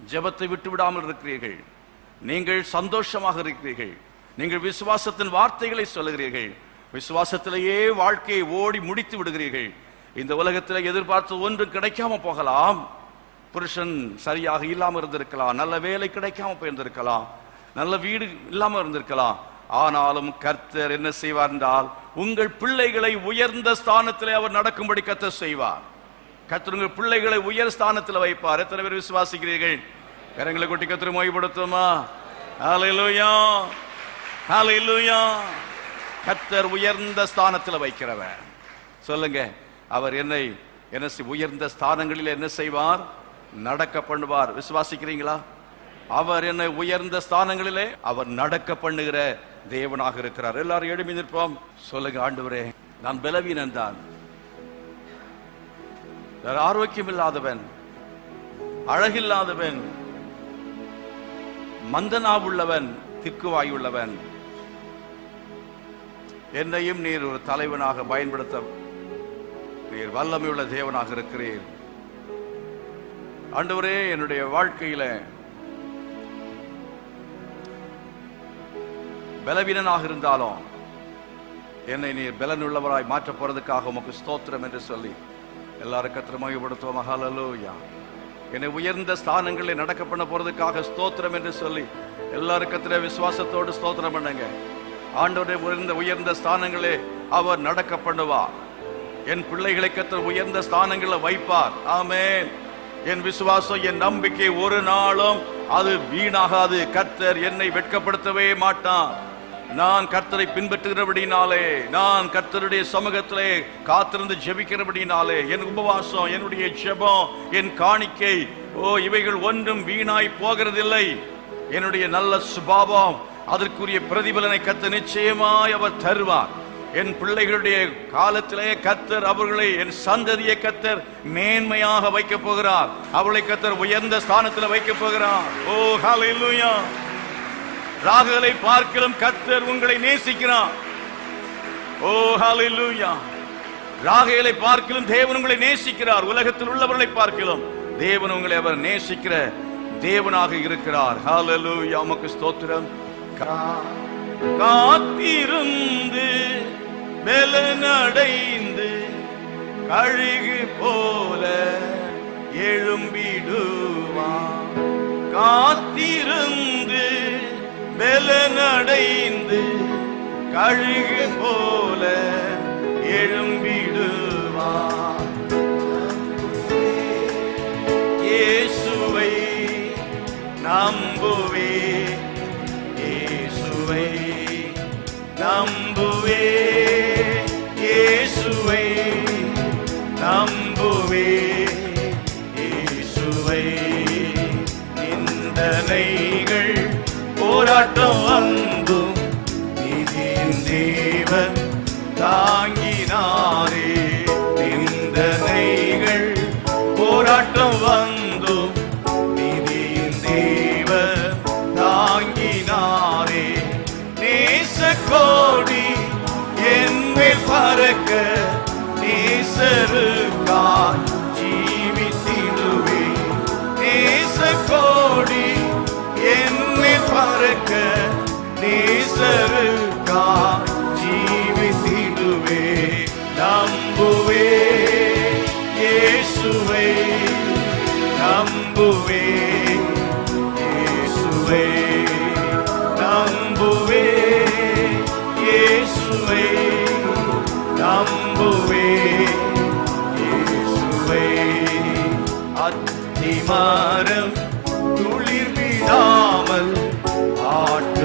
ஜெபத்தை விட்டு விடாமல் இருக்கிறீர்கள். நீங்கள் சந்தோஷமாக இருக்கிறீர்கள். நீங்கள் விசுவாசத்தின் வார்த்தைகளை சொல்லுகிறீர்கள். விசுவாசத்திலேயே வாழ்க்கையை ஓடி முடித்து விடுகிறீர்கள். இந்த உலகத்தில் எதிர்பார்த்து ஒன்றும் கிடைக்காம போகலாம். புருஷன் சரியாக இல்லாமல் இருந்திருக்கலாம், நல்ல வேலை கிடைக்காம போயிருந்திருக்கலாம், நல்ல வீடு இல்லாம இருந்திருக்கலாம். ஆனாலும் கர்த்தர் என்ன செய்வார் என்றால், உங்கள் பிள்ளைகளை உயர்ந்த ஸ்தானத்திலே அவர் நடக்கும்படி கர்த்தர் செய்வார். கர்த்தர் உங்கள் பிள்ளைகளை உயர் ஸ்தானத்தில் வைப்பார். எத்தனை பேர் விசுவாசிக்கிறீர்கள்? கரங்களை கொட்டி கர்த்தரை மகிமைப்படுத்துமா? ஹல்லேலூயா, ஹல்லேலூயா. கர்த்தர் உயர்ந்த ஸ்தானத்தில் வைக்கிறவர். சொல்லுங்க, அவர் என்னை உயர்ந்த ஸ்தானங்களில் என்ன செய்வார்? நடக்க பண்ணுவார். விசுவாசிக்கிறீங்களா? அவர் என்னை உயர்ந்த ஸ்தானங்களிலே அவர் நடக்க பண்ணுகிற தேவனாக இருக்கிறார். எல்லாரும் எழுப்பி நிற்போம். சொல்லுங்க, ஆண்டவரே, நான் பலவீனன் தான், ஆரோக்கியம் இல்லாதவன், அழகில்லாதவன், மந்தனாவுள்ளவன், திக்குவாயுள்ளவன். என்னையும் நீர் ஒரு தலைவனாக பயன்படுத்த நீர் வல்லமையுள்ள தேவனாக இருக்கிறீர். ஆண்டவரே, என்னுடைய வாழ்க்கையில பலவீனனாக இருந்தாலும் என்னை நீர் பலனுள்ளவராய் மாற்ற போறதுக்காக உமக்கு ஸ்தோத்திரம் என்று சொல்லி எல்லாரும் கர்த்தரை மகிமைப்படுத்துவோம். ஹல்லேலூயா. என்னை உயர்ந்த ஸ்தானங்களில் நடக்க பண்ண போறதுக்காக ஸ்தோத்திரம் என்று சொல்லி எல்லாரும் கர்த்தரை விசுவாசத்தோடு ஸ்தோத்திரம் பண்ணுங்க. ஆண்டவரே, உயர்ந்த ஸ்தானங்களே அவர் நடக்க பண்ணுவார். என் பிள்ளைகளை கர்த்தர் உயர்ந்த ஸ்தானங்களில் வைப்பார். ஆமென். என் விசுவாசம், என் நம்பிக்கை ஒரு நாளும் அது வீணாகாது. கர்த்தர் என்னை வெட்கப்படுத்தவே மாட்டான். நான் கர்த்தரை பின்பற்றுகிறபடினாலே, நான் கர்த்தருடைய சமூகத்திலே காத்திருந்து ஜெபிக்கிறபடினாலே, என் உபவாசம், என்னுடைய ஜெபம், என் காணிக்கை, இவைகள் ஒன்றும் வீணாய் போகிறதில்லை. என்னுடைய நல்ல சுபாவம், அதற்குரிய பிரதிபலனை கர்த்தர் நிச்சயமாய் அவர் தருவார். என் பிள்ளைகளுடைய காலத்திலே கர்த்தர் அவர்களை, என் சந்ததியை கர்த்தர் மேன்மையாக வைக்க போகிறார். அவளை கர்த்தர் உயர்ந்த ஸ்தானத்தில் வைக்க போகிறார். ஓ ஹல்லேலூயா. ராகலை பார்க்கிலும் கர்த்தர் உங்களை நேசிக்கிறார். ஓ ஹல்லேலூயா. ராகலை பார்க்கிலும் தேவன் உங்களை நேசிக்கிறார். உலகத்தில் உள்ளவர்களை பார்க்கிலும் தேவன் உங்களை அவர் நேசிக்கிற தேவனாக இருக்கிறார். ஹல்லேலூயா. உமக்கு ஸ்தோத்திரம். காத்திருந்து பலனடைந்து கழுகு போல எழும்பிடுவான். காத்திருந்து பலனடைந்து கழுகு போல எழும்பிடுவான். இயேசுவை நம்புவே, இயேசுவை நம்புவே, இயேசுவை நம்புவே, இயேசுவை. நிந்தனைகள் போராட்டம் வந்தும் நீதியின் தேவன் தாங்கினாரே. நிந்தனைகள் போராட்டம் வந்தும் நீதியின் தேவன் தாங்கினாரே. நேசக்கோடி என்மேல் பறக்க நேசருக்காய் ஜீவித்திடுவே. நேசக்கோடி என்மேல் பறக்க நேசருக்காய் ஜீவித்திடுவே. நம்புவே இயேசுவை, நம்புவே இயேசுவை, நம்புவே இயேசுவை, நம்புவே இயேசுவை. அத்திமரம் துளிர் விடாமல்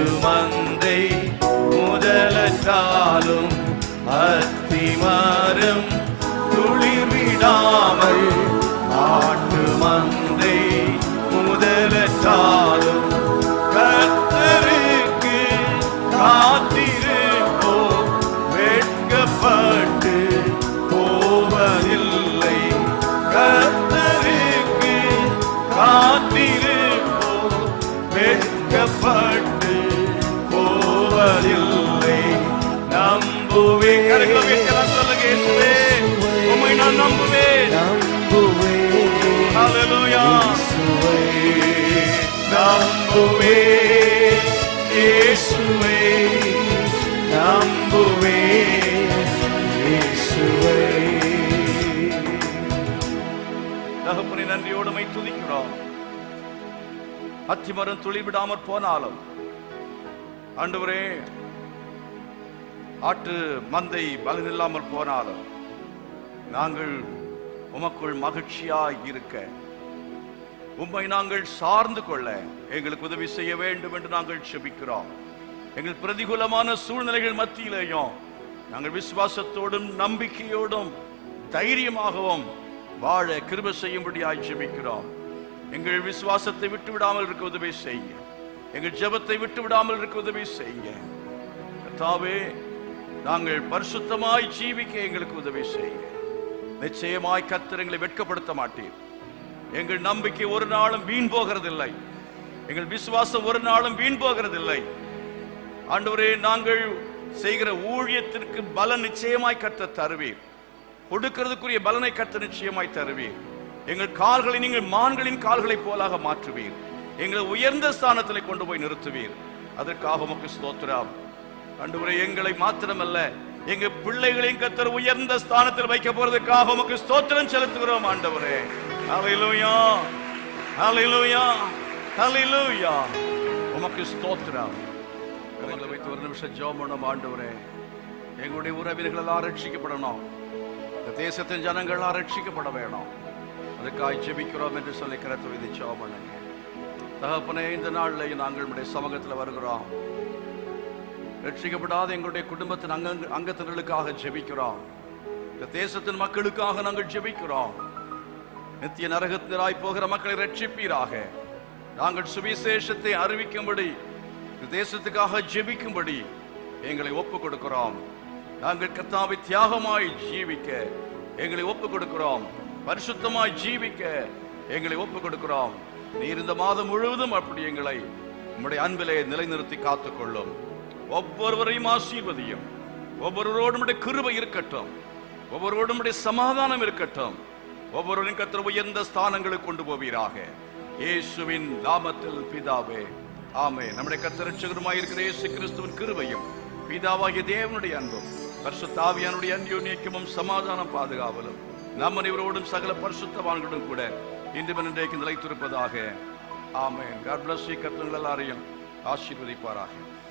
அத்திமரம் துளிவிடாமற் போனாலும், ஆண்டவரே ஆட்டு மந்தை பலனில்லாமல் போனாலும் நாங்கள் உமக்குள் மகிழ்ச்சியாய் இருக்க, உம்மை நாங்கள் சார்ந்து கொள்ள எங்களுக்கு உதவி செய்ய வேண்டும் என்று நாங்கள் செபிக்கிறோம். எங்கள் பிரதிகூலமான சூழ்நிலைகள் மத்தியிலேயும் நாங்கள் விசுவாசத்தோடும் நம்பிக்கையோடும் தைரியமாகவும் வாழ கிருபை செய்யும்படியாய் ஜெபிக்கிறோம். எங்கள் விசுவாசத்தை விட்டு விடாமல் இருக்க உதவி செய்யுங்க. எங்கள் ஜெபத்தை விட்டு விடாமல் இருக்க உதவி செய்யுங்க. கர்த்தாவே, நாங்கள் பரிசுத்தமாய் ஜீவிக்க எங்களுக்கு உதவி செய்யுங்க. நிச்சயமாய் கர்த்தர் எங்களை வெட்கப்படுத்த மாட்டீர். எங்கள் நம்பிக்கை ஒரு நாளும் வீண் போகிறதில்லை. எங்கள் விசுவாசம் ஒரு நாளும் வீண் போகிறதில்லை. ஆண்டவரே, நாங்கள் செய்கிற ஊழியத்திற்கு பலன் நிச்சயமாய் கர்த்தர் தருவீர். கொடுக்கிறதுக்குரிய பலனை கர்த்தர் நிச்சயமாய் தருவீர். எங்கள் கால்களை நீங்கள் மான்களின் கால்களை போலாக மாற்றுவீர். எங்களை உயர்ந்த ஸ்தானத்தில் கொண்டு போய் நிறுத்துவீர். அதற்காக உமக்கு ஸ்தோத்திரம். ஆண்டவரே, எங்களை மாத்திரமல்ல, எங்க பிள்ளைகளையும் கர்த்தர் உயர்ந்த ஸ்தானத்தில் வைக்க போறதுக்காக உமக்கு ஸ்தோத்திரம் செலுத்துகிறோம். ஆண்டவரே, ஹல்லேலூயா, ஹல்லேலூயா, ஹல்லேலூயா. உமக்கு ஸ்தோத்திரம். கரங்களை வைத்து ஒரு நிமிஷம் ஜெபம் பண்ணுவோம். ஆண்டவரே, எங்களுடைய உறவினர்கள் எல்லாம் ரட்சிக்கப்படணும். இந்த தேசத்தின் ஜனங்கள் எல்லாம் ரட்சிக்கப்பட வேணும். அதுக்காக ஜெபிக்கிறோம் என்று சொல்லி கரத்தை வைத்து ஜெபம் பண்ணுங்க. தகப்பனே, இந்த நாளில் நாங்கள் நம்முடைய சமூகத்தில் வருகிறோம். ரட்சிக்கப்படாத எங்களுடைய குடும்பத்தின் அங்கத்தினர்களுக்காக ஜெபிக்கிறோம். இந்த தேசத்தின் மக்களுக்காக நாங்கள் ஜெபிக்கிறோம். நித்திய நரகத்தினராய் போகிற மக்களை ரட்சிப்பீராக. நாங்கள் சுவிசேஷத்தை அறிவிக்கும்படி, இந்த தேசத்துக்காக ஜெபிக்கும்படி எங்களை ஒப்புக் கொடுக்கிறோம். நாங்கள் கர்த்தாவை தியாகமாய் ஜீவிக்க எங்களை ஒப்புக் கொடுக்கிறோம். பரிசுத்தமாய் ஜீவிக்க எங்களை ஒப்புக் கொடுக்கிறோம். நீர் இந்த மாதம் முழுவதும் அப்படி எங்களை உம்முடைய அன்பிலே நிலைநிறுத்தி காத்துக்கொள்ளும். ஒவ்வொருவரையும் ஆசீர்வதியும். ஒவ்வொருவரோடும் கிருபை இருக்கட்டும். ஒவ்வொருவரோடும் சமாதானம் இருக்கட்டும். ஒவ்வொருவரையும் கர்த்தர் உயர்ந்த ஸ்தானங்களுக்கு கொண்டு போவீராக. இயேசுவின் நாமத்தில் பிதாவே, ஆமென். நம்முடைய கர்த்தர் இரட்சகருமாய் இருக்கிற இயேசு கிறிஸ்துவின் கிருபையும் பிதாவாகிய தேவனுடைய அன்பும் பரிசுத்த ஆவியானுடைய அந்யோன்யமும் சமாதானம் பாதுகாவலும் நம் அனைவரோடும் சகல பரிசுத்தவான்களுடன் கூட இன்றும் இன்றைக்கு நிலைத்திருப்பதாக. ஆமென். God bless you. கர்த்தர் எல்லாரையும் ஆசீர்வதிப்பாராக.